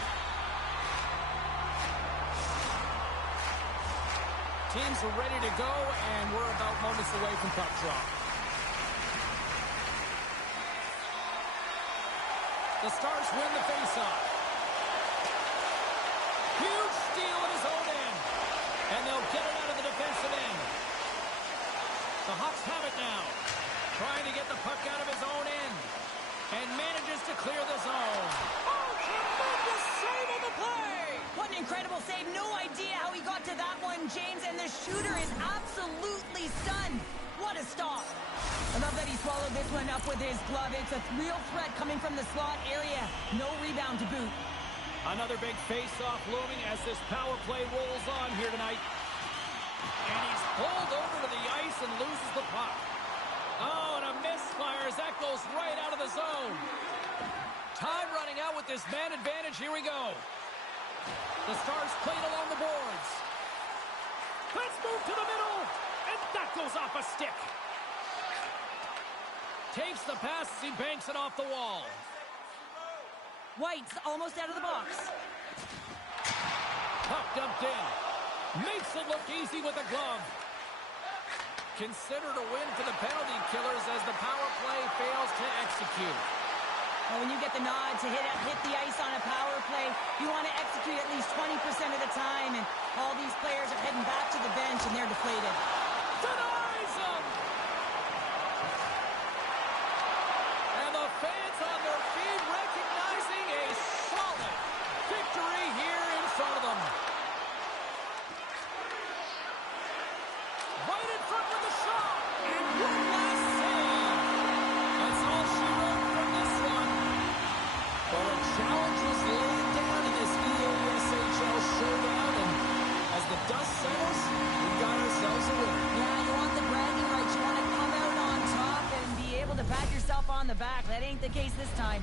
Teams are ready to go, and we're about moments away from puck drop. The Stars win the faceoff. Huge steal in his own end. And they'll get it out of the defensive end. The Hawks have it now. Trying to get the puck out of his own end. And manages to clear the zone. Oh, tremendous save on the play! What an incredible save. No idea how he got to that one, James. And the shooter is absolutely stunned. What a stop. I love that he swallowed this one up with his glove. It's a real threat coming from the slot area. No rebound to boot. Another big face-off looming as this power play rolls on here tonight. And he's pulled over to the ice and loses the puck. Oh, and a misfire as that goes right out of the zone. Time running out with this man advantage. Here we go. The Stars played along the boards. Let's move to the middle. And that goes off a stick. Takes the pass as he banks it off the wall. White's almost out of the box. Puck dumped in. Makes it look easy with a glove. Considered a win for the penalty killers as the power play fails to execute. Well, when you get the nod to hit the ice on a power play, you want to execute at least 20% of the time, and all these players are heading back to the bench, and they're deflated. Denies him! And the fans on their feet recognizing a solid victory here in front of them. Right in front with the shot! And one last save! That's all she wrote from this one. Well, a challenge was laid down in this IGHL showdown, and as the dust settles, we've got ourselves a winner. Yeah, you want the bragging rights. You want to come out on top and be able to pat yourself on the back. That ain't the case this time.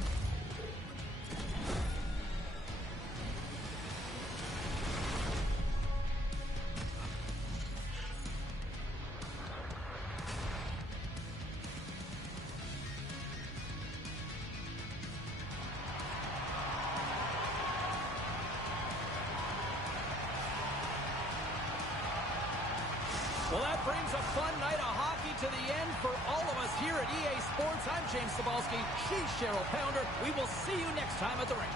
Well, that brings a fun night of hockey to the end for all of us here at EA Sports. I'm James Cebulski. She's Cheryl Pounder. We will see you next time at the rink.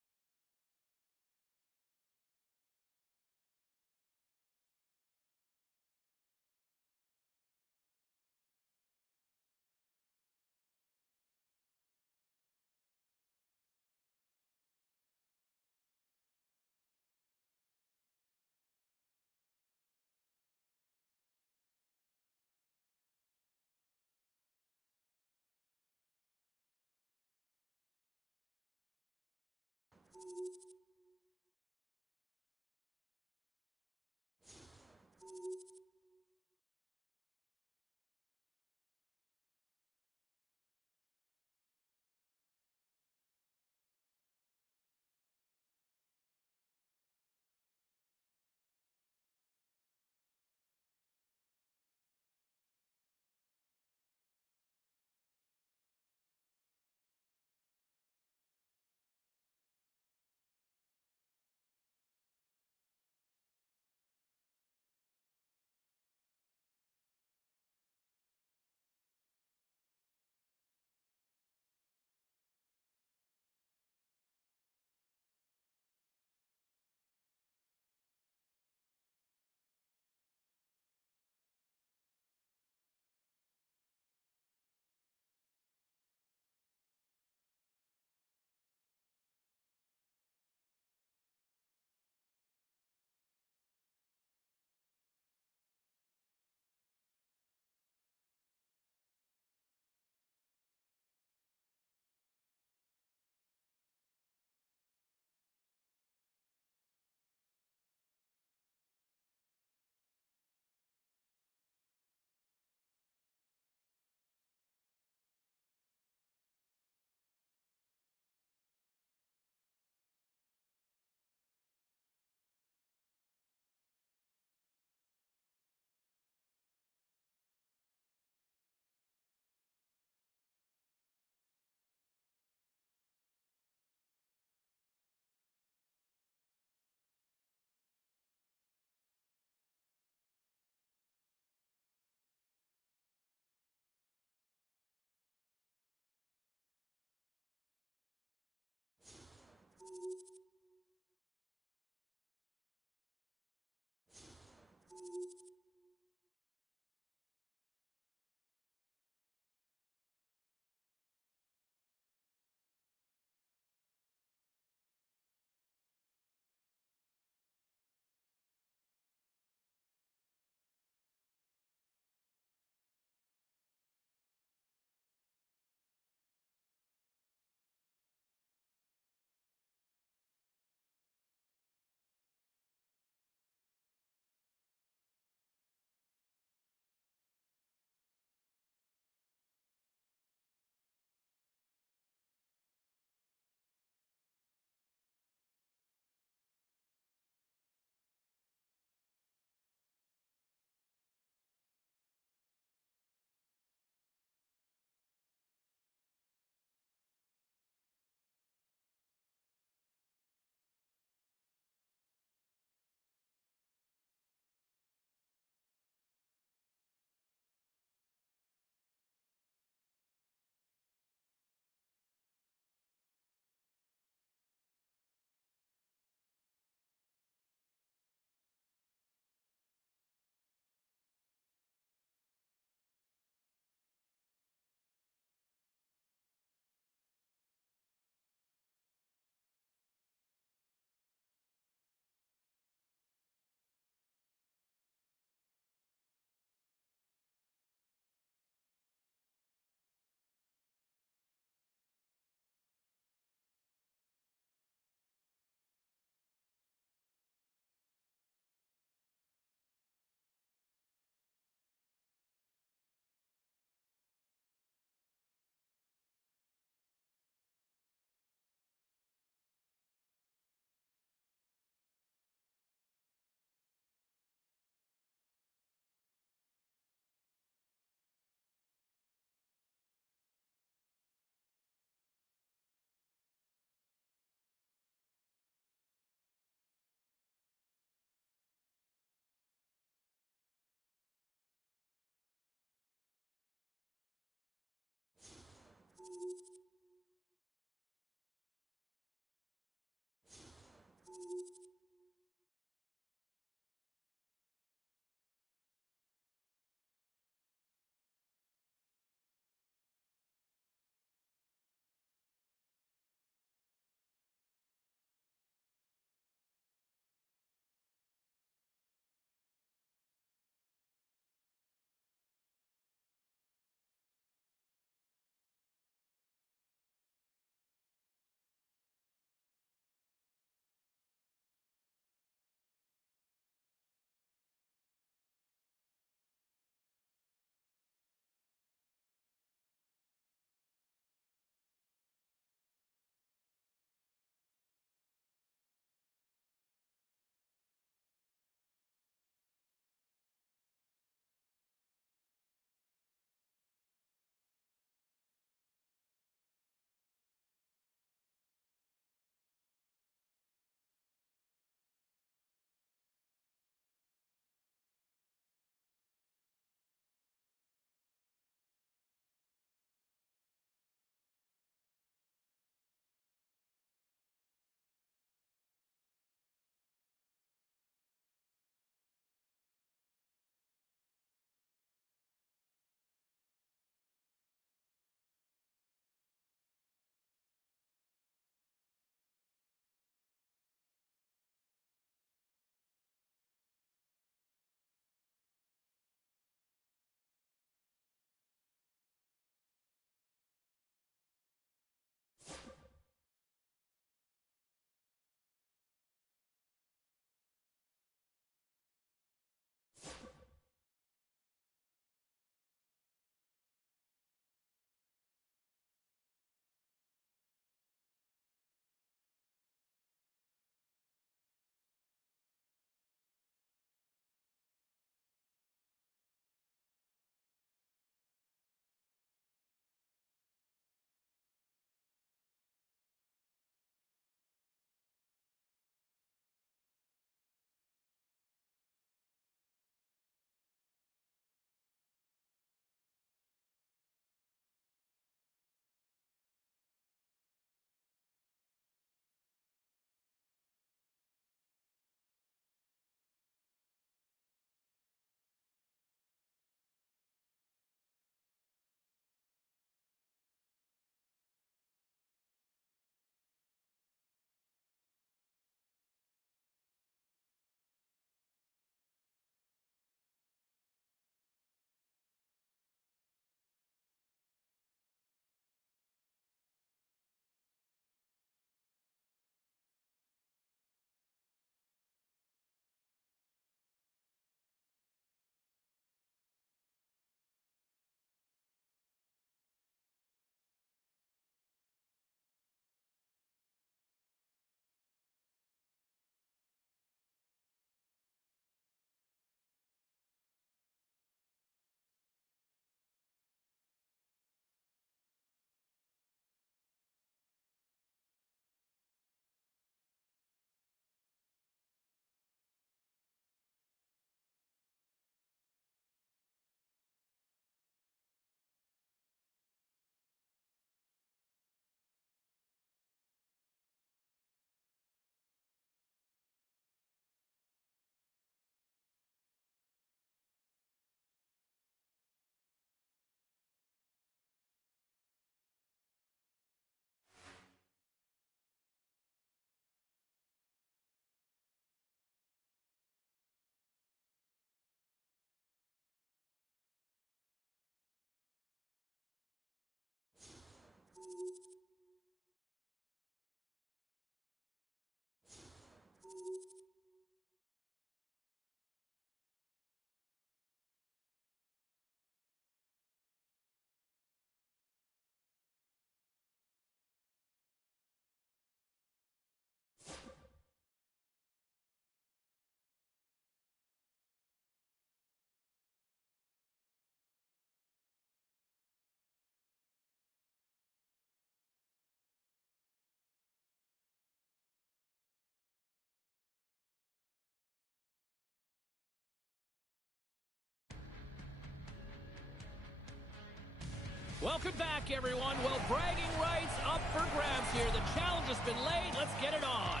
Welcome back, everyone. Well, bragging rights up for grabs here. The challenge has been laid. Let's get it on.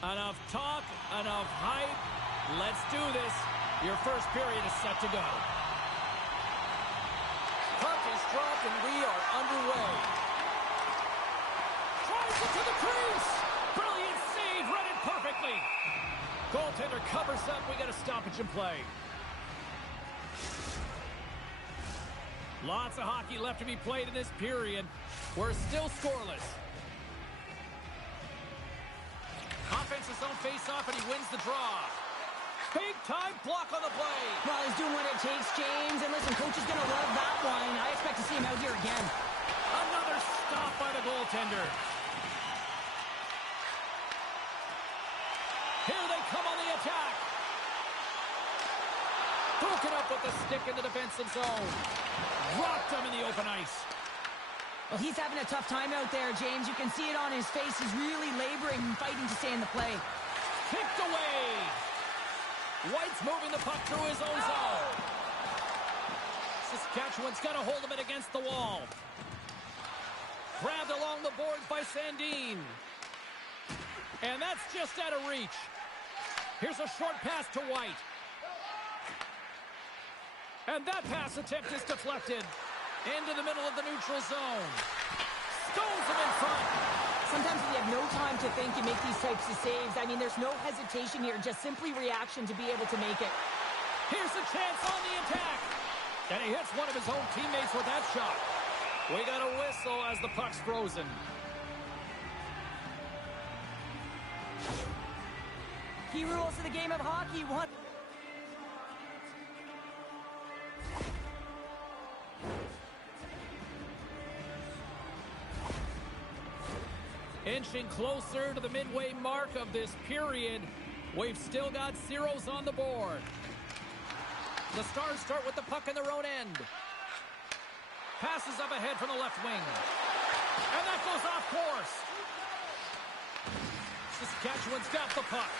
Enough talk, enough hype. Let's do this. Your first period is set to go. Puck is dropped and we are underway. Tries it to the crease. Brilliant save, read it perfectly. Goaltender covers up. We got a stoppage in play. Lots of hockey left to be played in this period. We're still scoreless. Offensive zone face-off, and he wins the draw. Big-time block on the play. Well, he's doing what it takes, James. And listen, coach is going to love that one. I expect to see him out here again. Another stop by the goaltender. Here they come on the attack. Broken up with the stick in the defensive zone. Dropped him in the open ice. Well, he's having a tough time out there, James. You can see it on his face. He's really laboring and fighting to stay in the play. Kicked away. White's moving the puck through his own zone. Saskatchewan's got a hold of it against the wall. Grabbed along the boards by Sandin. And that's just out of reach. Here's a short pass to White. And that pass attempt is deflected. Into the middle of the neutral zone. Stones him in front. Sometimes when you have no time to think, you make these types of saves. I mean, there's no hesitation here, just simply reaction to be able to make it. Here's a chance on the attack. And he hits one of his own teammates with that shot. We got a whistle as the puck's frozen. Key rules to the game of hockey. One. Inching closer to the midway mark of this period. We've still got zeros on the board. The Stars start with the puck in their own end. Passes up ahead from the left wing. And that goes off course. Saskatchewan's got the puck.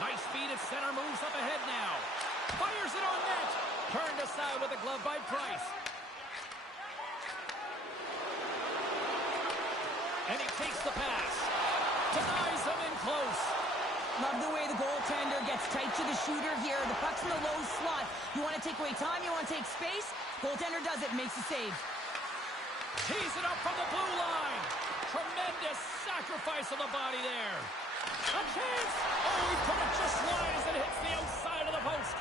Nice speed at center, moves up ahead now. Fires it on net. Turned aside with a glove by Price. And he takes the pass. Denies him in close. Love the way the goaltender gets tight to the shooter here. The puck's in the low slot. You want to take away time, you want to take space. Goaltender does it, makes the save. Tees it up from the blue line. Tremendous sacrifice of the body there. A chance. Oh, he put it just wide as it hits the outside of the post.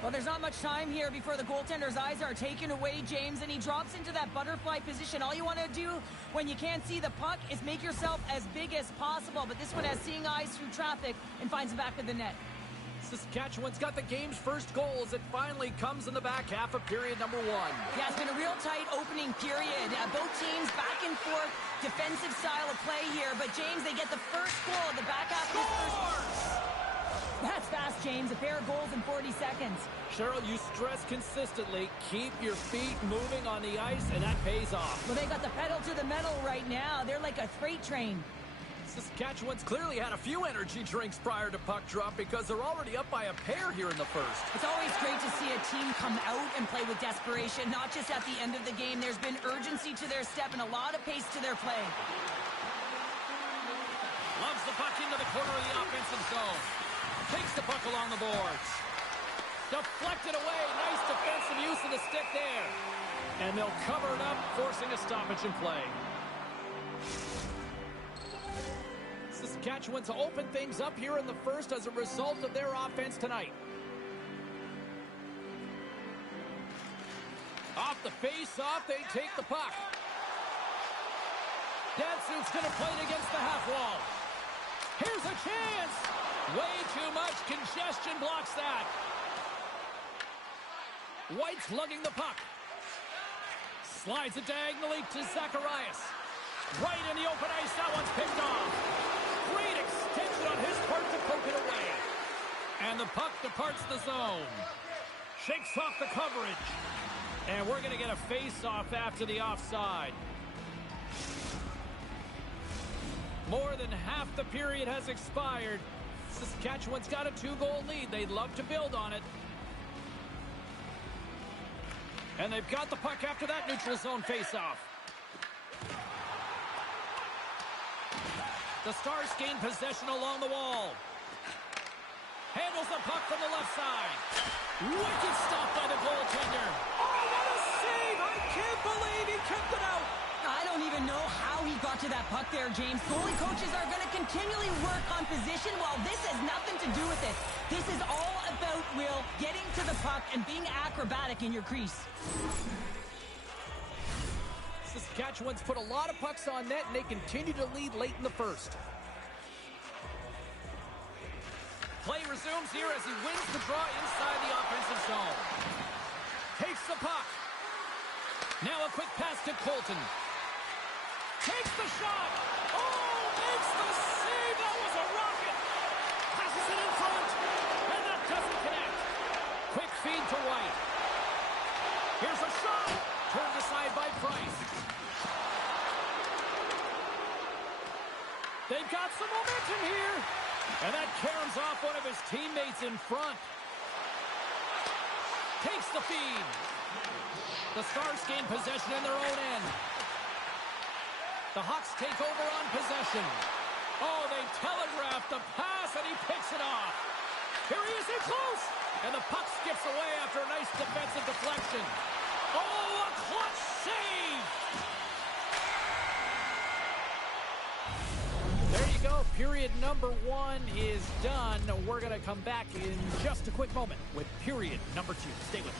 Well, there's not much time here before the goaltender's eyes are taken away, James, and he drops into that butterfly position. All you want to do when you can't see the puck is make yourself as big as possible, but this one has seeing eyes through traffic and finds the back of the net. Saskatchewan's got the game's first goal as it finally comes in the back half of period number one. Yeah, it's been a real tight opening period. Both teams back and forth, defensive style of play here, but James, they get the first goal in the back half of this first. That's fast, James. A pair of goals in 40 seconds. Cheryl, you stress consistently, keep your feet moving on the ice, and that pays off. Well, they got the pedal to the metal right now. They're like a freight train. Saskatchewan's clearly had a few energy drinks prior to puck drop because they're already up by a pair here in the first. It's always great to see a team come out and play with desperation, not just at the end of the game. There's been urgency to their step and a lot of pace to their play. Loves the puck into the corner of the offensive zone. Takes the puck along the boards. Deflected away. Nice defensive use of the stick there. And they'll cover it up, forcing a stoppage in play. Saskatchewan to open things up here in the first as a result of their offense tonight. Off the face-off, they take the puck. Datsuk's going to play it against the half wall. Here's a chance. Way too much congestion blocks that. White's lugging the puck. Slides it diagonally to Zacharias. Right in the open ice. That one's picked off. Great extension on his part to poke it away. And the puck departs the zone. Shakes off the coverage. And we're going to get a face-off after the offside. More than half the period has expired. Saskatchewan's got a 2-goal lead. They'd love to build on it. And they've got the puck after that neutral zone face-off. The Stars gain possession along the wall. Handles the puck from the left side. Wicked stop by the goaltender. Oh, what a save! I can't believe he kept it out. I don't even know how he got to that puck there, James. Goalie coaches are going to continually work on position while this has nothing to do with it. This is all about, Will, getting to the puck and being acrobatic in your crease. Saskatchewan's put a lot of pucks on net, and they continue to lead late in the first. Play resumes here as he wins the draw inside the offensive zone. Takes the puck. Now a quick pass to Colton. Takes the shot. Oh, makes the save. That was a rocket. Passes it in front. And that doesn't connect. Quick feed to White. Here's a shot. Turned aside by Price. They've got some momentum here. And that caroms off one of his teammates in front. Takes the feed. The Stars gain possession in their own end. The Hawks take over on possession. Oh, they telegraph the pass, and he picks it off. Here he is in close. And the puck skips away after a nice defensive deflection. Oh, a clutch save. There you go. Period number 1 is done. We're going to come back in just a quick moment with period number 2. Stay with us.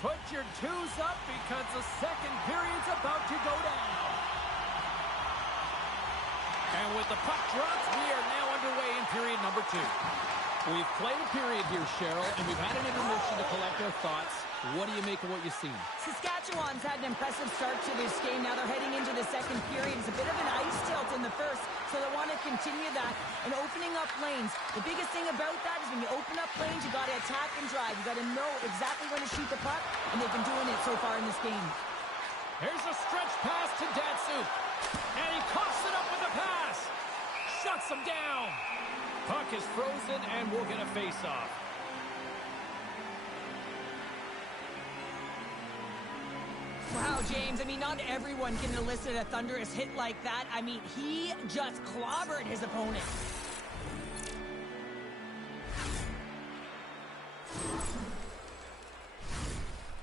Put your twos up because the second period's about to go down. And with the puck dropped, we are now underway in period number 2. We've played a period here, Cheryl, and we've had an intermission to collect our thoughts. What do you make of what you've seen? Saskatchewan's had an impressive start to this game. Now they're heading into the second period. It's a bit of an ice tilt in the first, so they want to continue that and opening up lanes. The biggest thing about that is when you open up lanes, you got to attack and drive. You got to know exactly when to shoot the puck, and they've been doing it so far in this game. Here's a stretch pass to Datsyuk, and he coughs it up with a pass. Shuts him down. Puck is frozen, and we'll get a face-off. Wow, James, I mean, not everyone can elicit a thunderous hit like that. I mean, he just clobbered his opponent.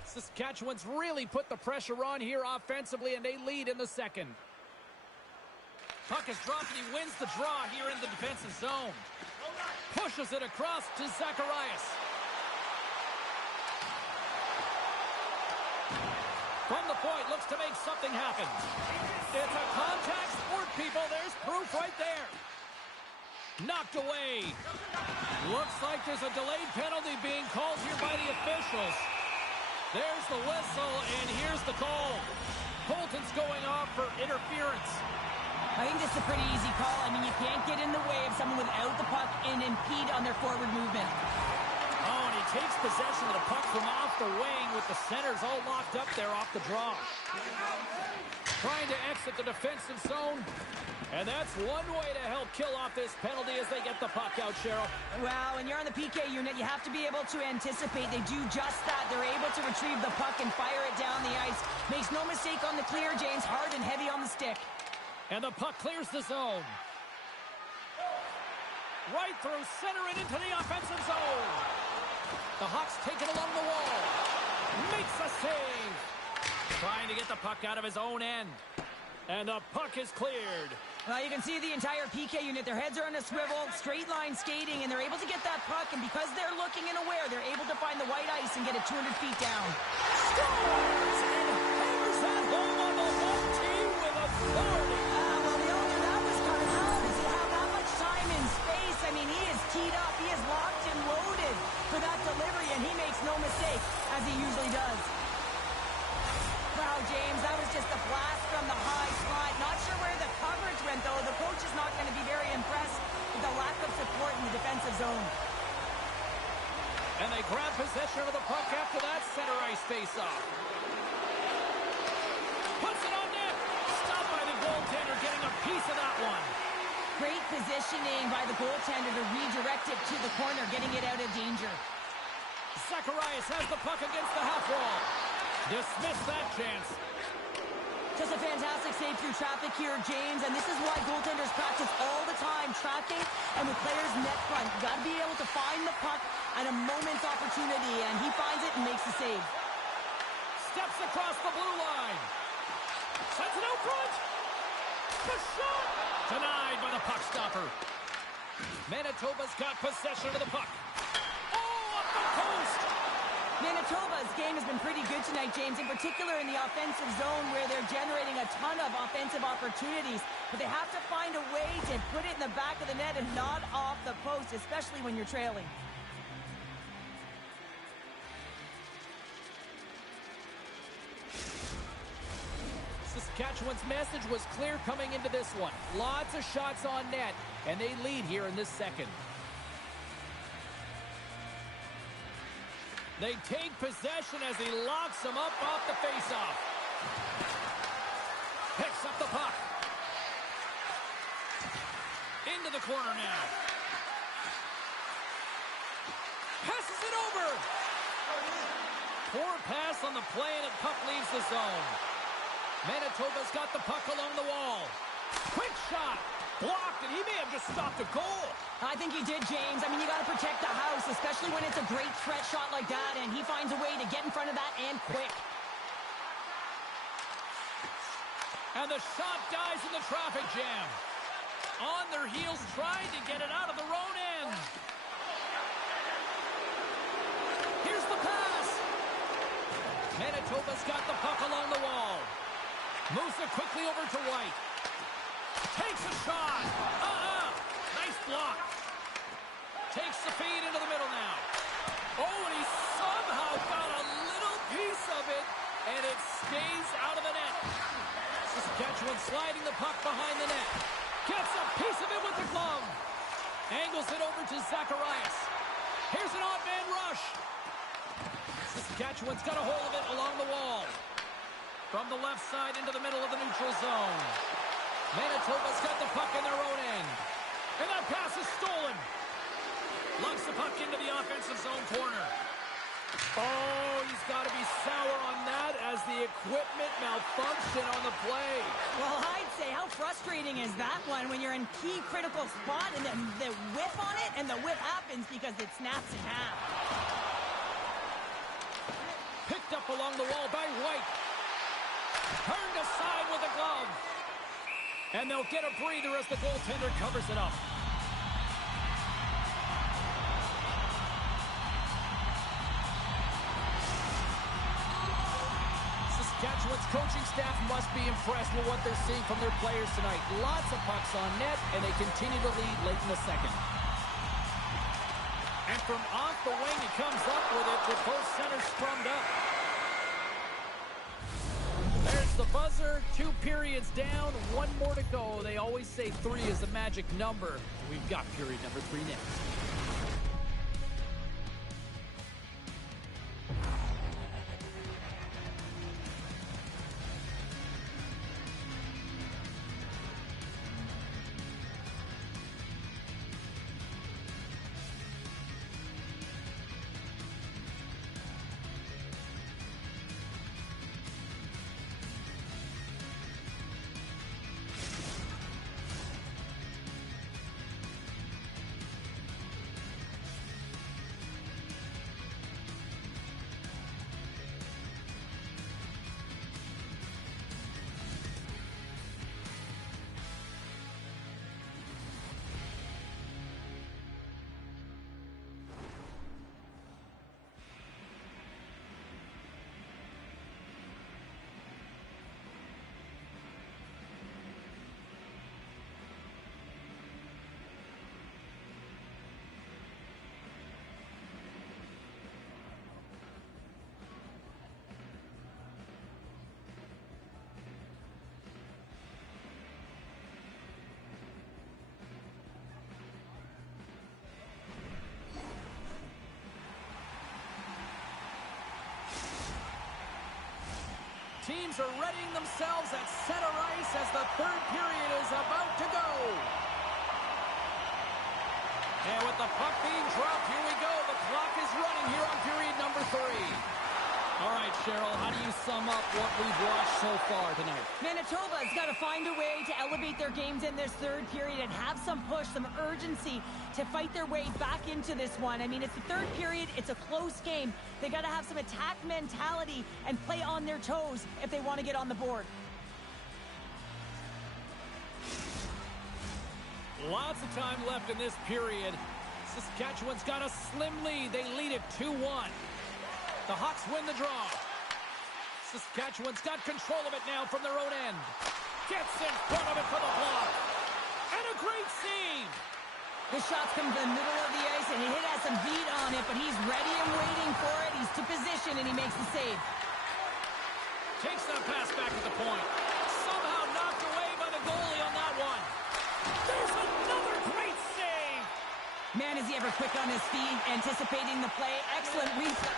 Saskatchewan's really put the pressure on here offensively, and they lead in the second. Puck is dropped, and he wins the draw here in the defensive zone. Pushes it across to Zacharias. From the point, looks to make something happen. It's a contact sport, people. There's proof right there. Knocked away. Looks like there's a delayed penalty being called here by the officials. There's the whistle, and here's the call. Colton's going off for interference. I think this is a pretty easy call. I mean, you can't get in the way of someone without the puck and impede on their forward movement. Oh, and he takes possession of the puck from off the wing with the centers all locked up there off the draw. Trying to exit the defensive zone. And that's one way to help kill off this penalty as they get the puck out, Cheryl. Well, when you're on the PK unit, you have to be able to anticipate. They do just that. They're able to retrieve the puck and fire it down the ice. Makes no mistake on the clear, James. Hard and heavy on the stick. And the puck clears the zone. Right through center and into the offensive zone. The Hawks take it along the wall. Makes a save. Trying to get the puck out of his own end. And the puck is cleared. Well, you can see the entire PK unit. Their heads are on a swivel, straight line skating, and they're able to get that puck. And because they're looking and aware, they're able to find the white ice and get it 200 feet down. Scores! And hammers that home on the home team with authority. Well, the owner, that was coming. How does he have that much time and space? I mean, he is teed up. He is locked and loaded for that delivery, and he makes no mistake, as he usually does. Wow, James, that was just a blast from the high slot. Not sure where the coverage went, though. The coach is not going to be very impressed with the lack of support in the defensive zone. And they grab possession of the puck after that center ice face-off. Puts it on net. Stopped by the goaltender, getting a piece of that one. Great positioning by the goaltender to redirect it to the corner, getting it out of danger. Zacharias has the puck against the half wall. Dismiss that chance. Just a fantastic save through traffic here, James, and this is why goaltenders practice all the time, tracking and with players net front. You got to be able to find the puck at a moment's opportunity, and he finds it and makes the save. Steps across the blue line. Sends it out front. The shot! Denied by the puck stopper. Manitoba's got possession of the puck. Oh, up the post! Manitoba's game has been pretty good tonight, James, in particular in the offensive zone where they're generating a ton of offensive opportunities. But they have to find a way to put it in the back of the net and not off the post, especially when you're trailing. Saskatchewan's message was clear coming into this one. Lots of shots on net, and they lead here in this second. They take possession as he locks them up off the faceoff. Picks up the puck. Into the corner now. Passes it over. Poor pass on the play, and the puck leaves the zone. Manitoba's got the puck along the wall. Quick shot. Blocked, and he may have just stopped a goal. I think he did, James. I mean, you got to protect the house, especially when it's a great threat shot like that, and he finds a way to get in front of that and quick. And the shot dies in the traffic jam. On their heels, trying to get it out of their own end. Here's the pass. Manitoba's got the puck along the wall. Moves it quickly over to White. Takes a shot. Nice block. Takes the feed into the middle now. Oh, and he somehow got a little piece of it, and it stays out of the net. Saskatchewan sliding the puck behind the net. Gets a piece of it with the glove. Angles it over to Zacharias. Here's an odd man rush. Saskatchewan's got a hold of it along the wall. From the left side into the middle of the neutral zone. Manitoba's got the puck in their own end. And that pass is stolen. Lugs the puck into the offensive zone corner. Oh, he's got to be sour on that as the equipment malfunction on the play. Well, I'd say, how frustrating is that one when you're in key critical spot and then the whiff on it, and the whiff happens because it snaps in half. Picked up along the wall by White. Turned aside with a glove. And they'll get a breather as the goaltender covers it up. Saskatchewan Saskatchewan's coaching staff must be impressed with what they're seeing from their players tonight. Lots of pucks on net, and they continue to lead late in the second. And from off the wing, he comes up with it with both centers sprummed up. There's the buzzer. 2 periods down, 1 more to go. They always say 3 is the magic number. We've got period number 3 next. Teams are readying themselves at center ice as the 3rd period is about to go. And with the puck being dropped, here we go. The clock is running here on period number 3. All right, Cheryl, how do you sum up what we've watched so far tonight? Manitoba's got to find a way to elevate their games in this 3rd period and have some push, some urgency to fight their way back into this one. I mean, it's the 3rd period. It's a close game. They got to have some attack mentality and play on their toes if they want to get on the board. Lots of time left in this period. Saskatchewan's got a slim lead. They lead it 2-1. The Hawks win the draw. Saskatchewan's got control of it now from their own end. Gets in front of it for the block. And a great save. The shot's come to the middle of the ice, and he has some beat on it, but he's ready and waiting for it. He's to position, and he makes the save. Takes that pass back at the point. Somehow knocked away by the goalie on that one. There's another great save. Man, is he ever quick on his feet, anticipating the play. Excellent reflex.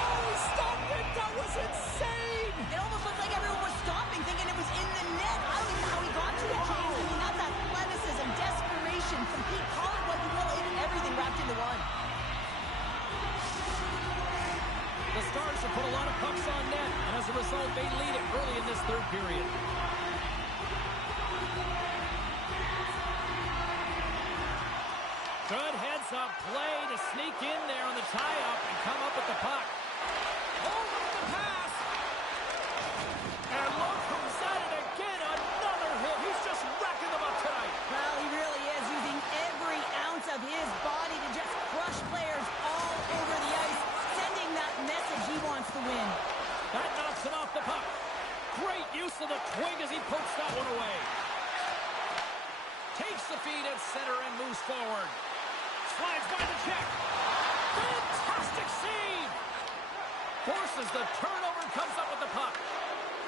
Oh, stop it! That was insane! It almost looked like everyone was stopping, thinking it was in the net. I don't even know how he got to it, James. I mean, that's athleticism, desperation, complete, call it what you will, everything wrapped into one. The Stars have put a lot of pucks on net, and as a result, they lead it early in this 3rd period. Good heads-up play to sneak in there on the tie-up and come up with the puck. Over the pass. And look who's at it again. Another hit. He's just racking them up tonight. Well, he really is using every ounce of his body to just crush players all over the ice, sending that message he wants to win. That knocks him off the puck. Great use of the twig as he pokes that one away. Takes the feed at center and moves forward. Slides by the check. Fantastic save. Forces the turnover and comes up with the puck.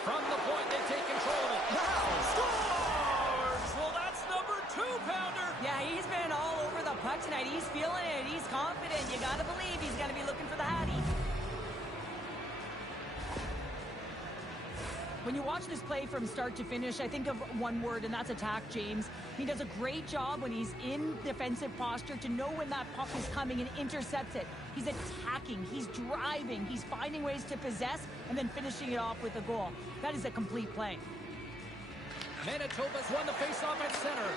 From the point, they take control of it. Wow. Scores! Well, that's number 2-pounder. Yeah, he's been all over the puck tonight. He's feeling it. He's confident. You got to believe he's going to be looking for the Hattie. When you watch this play from start to finish, I think of one word, and that's attack, James. He does a great job when he's in defensive posture to know when that puck is coming and intercepts it. He's attacking, he's driving, he's finding ways to possess, and then finishing it off with a goal. That is a complete play. Manitoba's won the faceoff at center.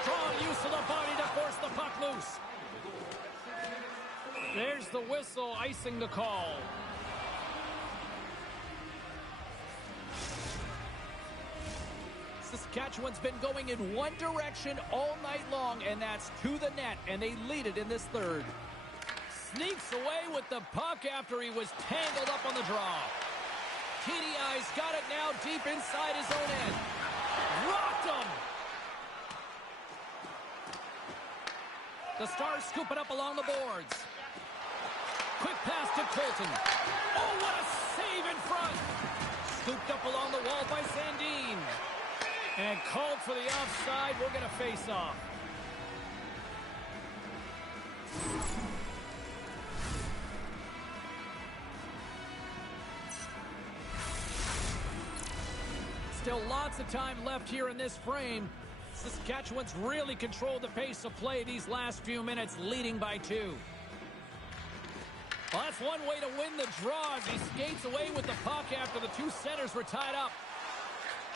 Strong use of the body to force the puck loose. There's the whistle, icing the call. Saskatchewan's been going in one direction all night long, and that's to the net, and they lead it in this 3rd. Sneaks away with the puck after he was tangled up on the draw. TDI's got it now deep inside his own end. Rocked him. The Stars scoop it up along the boards. Quick pass to Colton. Oh, what a save in front. Scooped up along the wall by Sandin. And called for the offside. We're going to face off. Still lots of time left here in this frame. Saskatchewan's really controlled the pace of play these last few minutes, leading by 2. Well, that's one way to win the draw as he skates away with the puck after the two centers were tied up.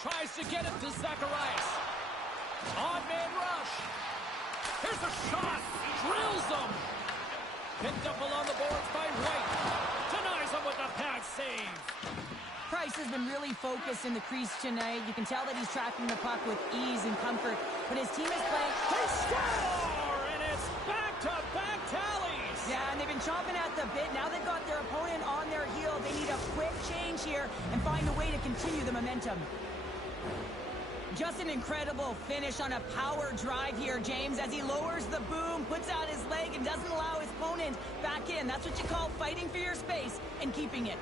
Tries to get it to Zacharias. On-man rush. Here's a shot. Drills him. Picked up along the boards by White. Denies him with a pad save. Price has been really focused in the crease tonight. You can tell that he's tracking the puck with ease and comfort. But his team is playing. They score! And it's back-to-back tallies! Yeah, and they've been chomping at the bit. Now they've got their opponent on their heel. They need a quick change here and find a way to continue the momentum. Just an incredible finish on a power drive here, James, as he lowers the boom, puts out his leg, and doesn't allow his opponent back in. That's what you call fighting for your space and keeping it.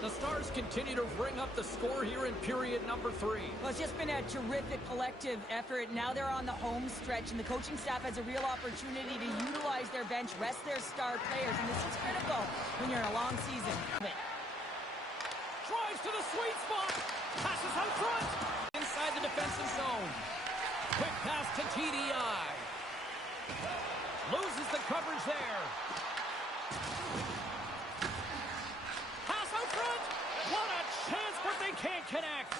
The Stars continue to bring up the score here in period number 3. Well, it's just been a terrific collective effort. Now they're on the home stretch, and the coaching staff has a real opportunity to utilize their bench, rest their star players, and this is critical when you're in a long season. Drives to the sweet spot. Passes out front. Inside the defensive zone. Quick pass to TDI. Loses the coverage there. What a chance, but they can't connect.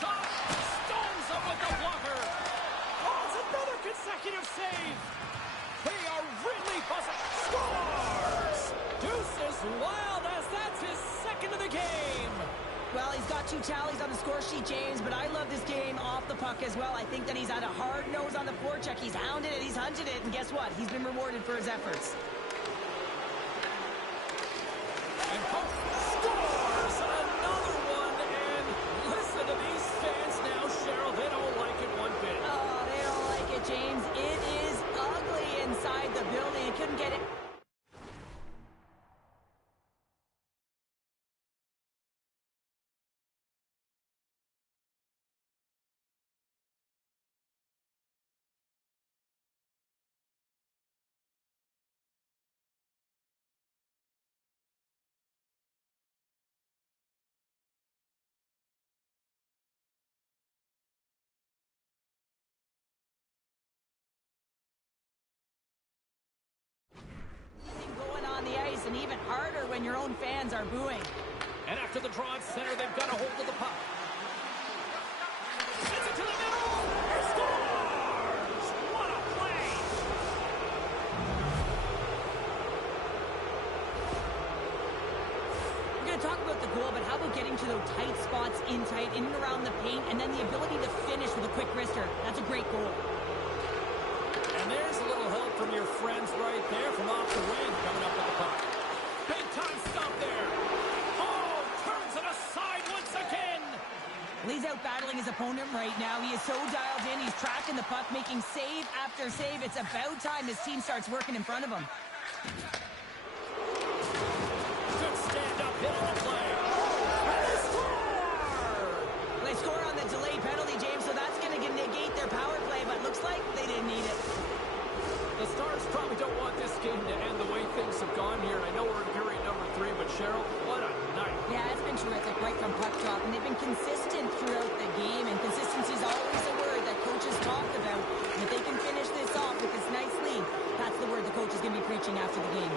Shot. Stones up with the blocker. Oh, it's another consecutive save. They are really buzzing. Scores! Deuce is wild as that's his second of the game. Well, he's got 2 tallies on the score sheet, James, but I love this game off the puck as well. I think that he's had a hard nose on the forecheck. He's hounded it, he's hunted it, and guess what? He's been rewarded for his efforts. And Pope scores another one, and listen to these fans now, Cheryl. They don't like it one bit. Oh, they don't like it, James. It is ugly inside the building. It couldn't get it. Going on the ice, and even harder when your own fans are booing. And after the draw at center, they've got a hold of the puck. Sends it to the middle. He scores! What a play! We're going to talk about the goal, but how about getting to those tight spots in and around the paint, and then the ability to finish with a quick wrister? That's a great goal. And there's a little help from your friends right there from off the wing coming up with the puck. Big time stop there. Oh, turns it aside once again. He's out battling his opponent right now. He is so dialed in. He's tracking the puck, making save after save. It's about time his team starts working in front of him. Good stand-up hit on the play. And they score! They score on the delayed penalty, James, so that's going to negate their power play, but looks like they didn't need it. The Stars probably don't want this game to end the way things have gone here. I know we're in period number 3, but Cheryl, what a night. Yeah, it's been terrific right from puck drop, and they've been consistent throughout the game, and consistency is always a word that coaches talk about. And if they can finish this off with this nice lead, that's the word the coach is going to be preaching after the game.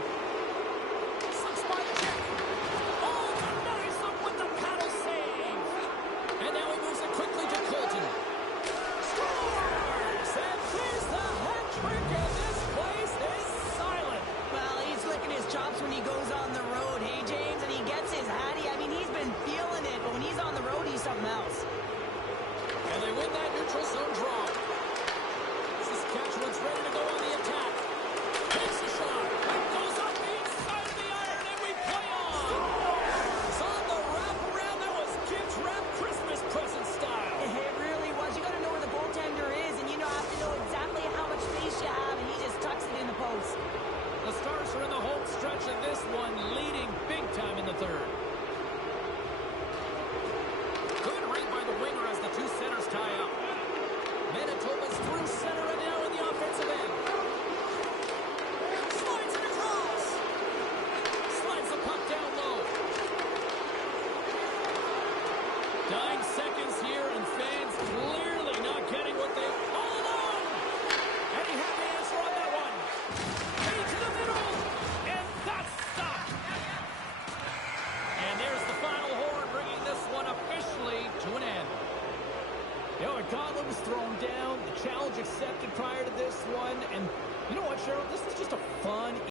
gauntlet was thrown down, the challenge accepted prior to this one, and you know what, Cheryl? This was just a fun,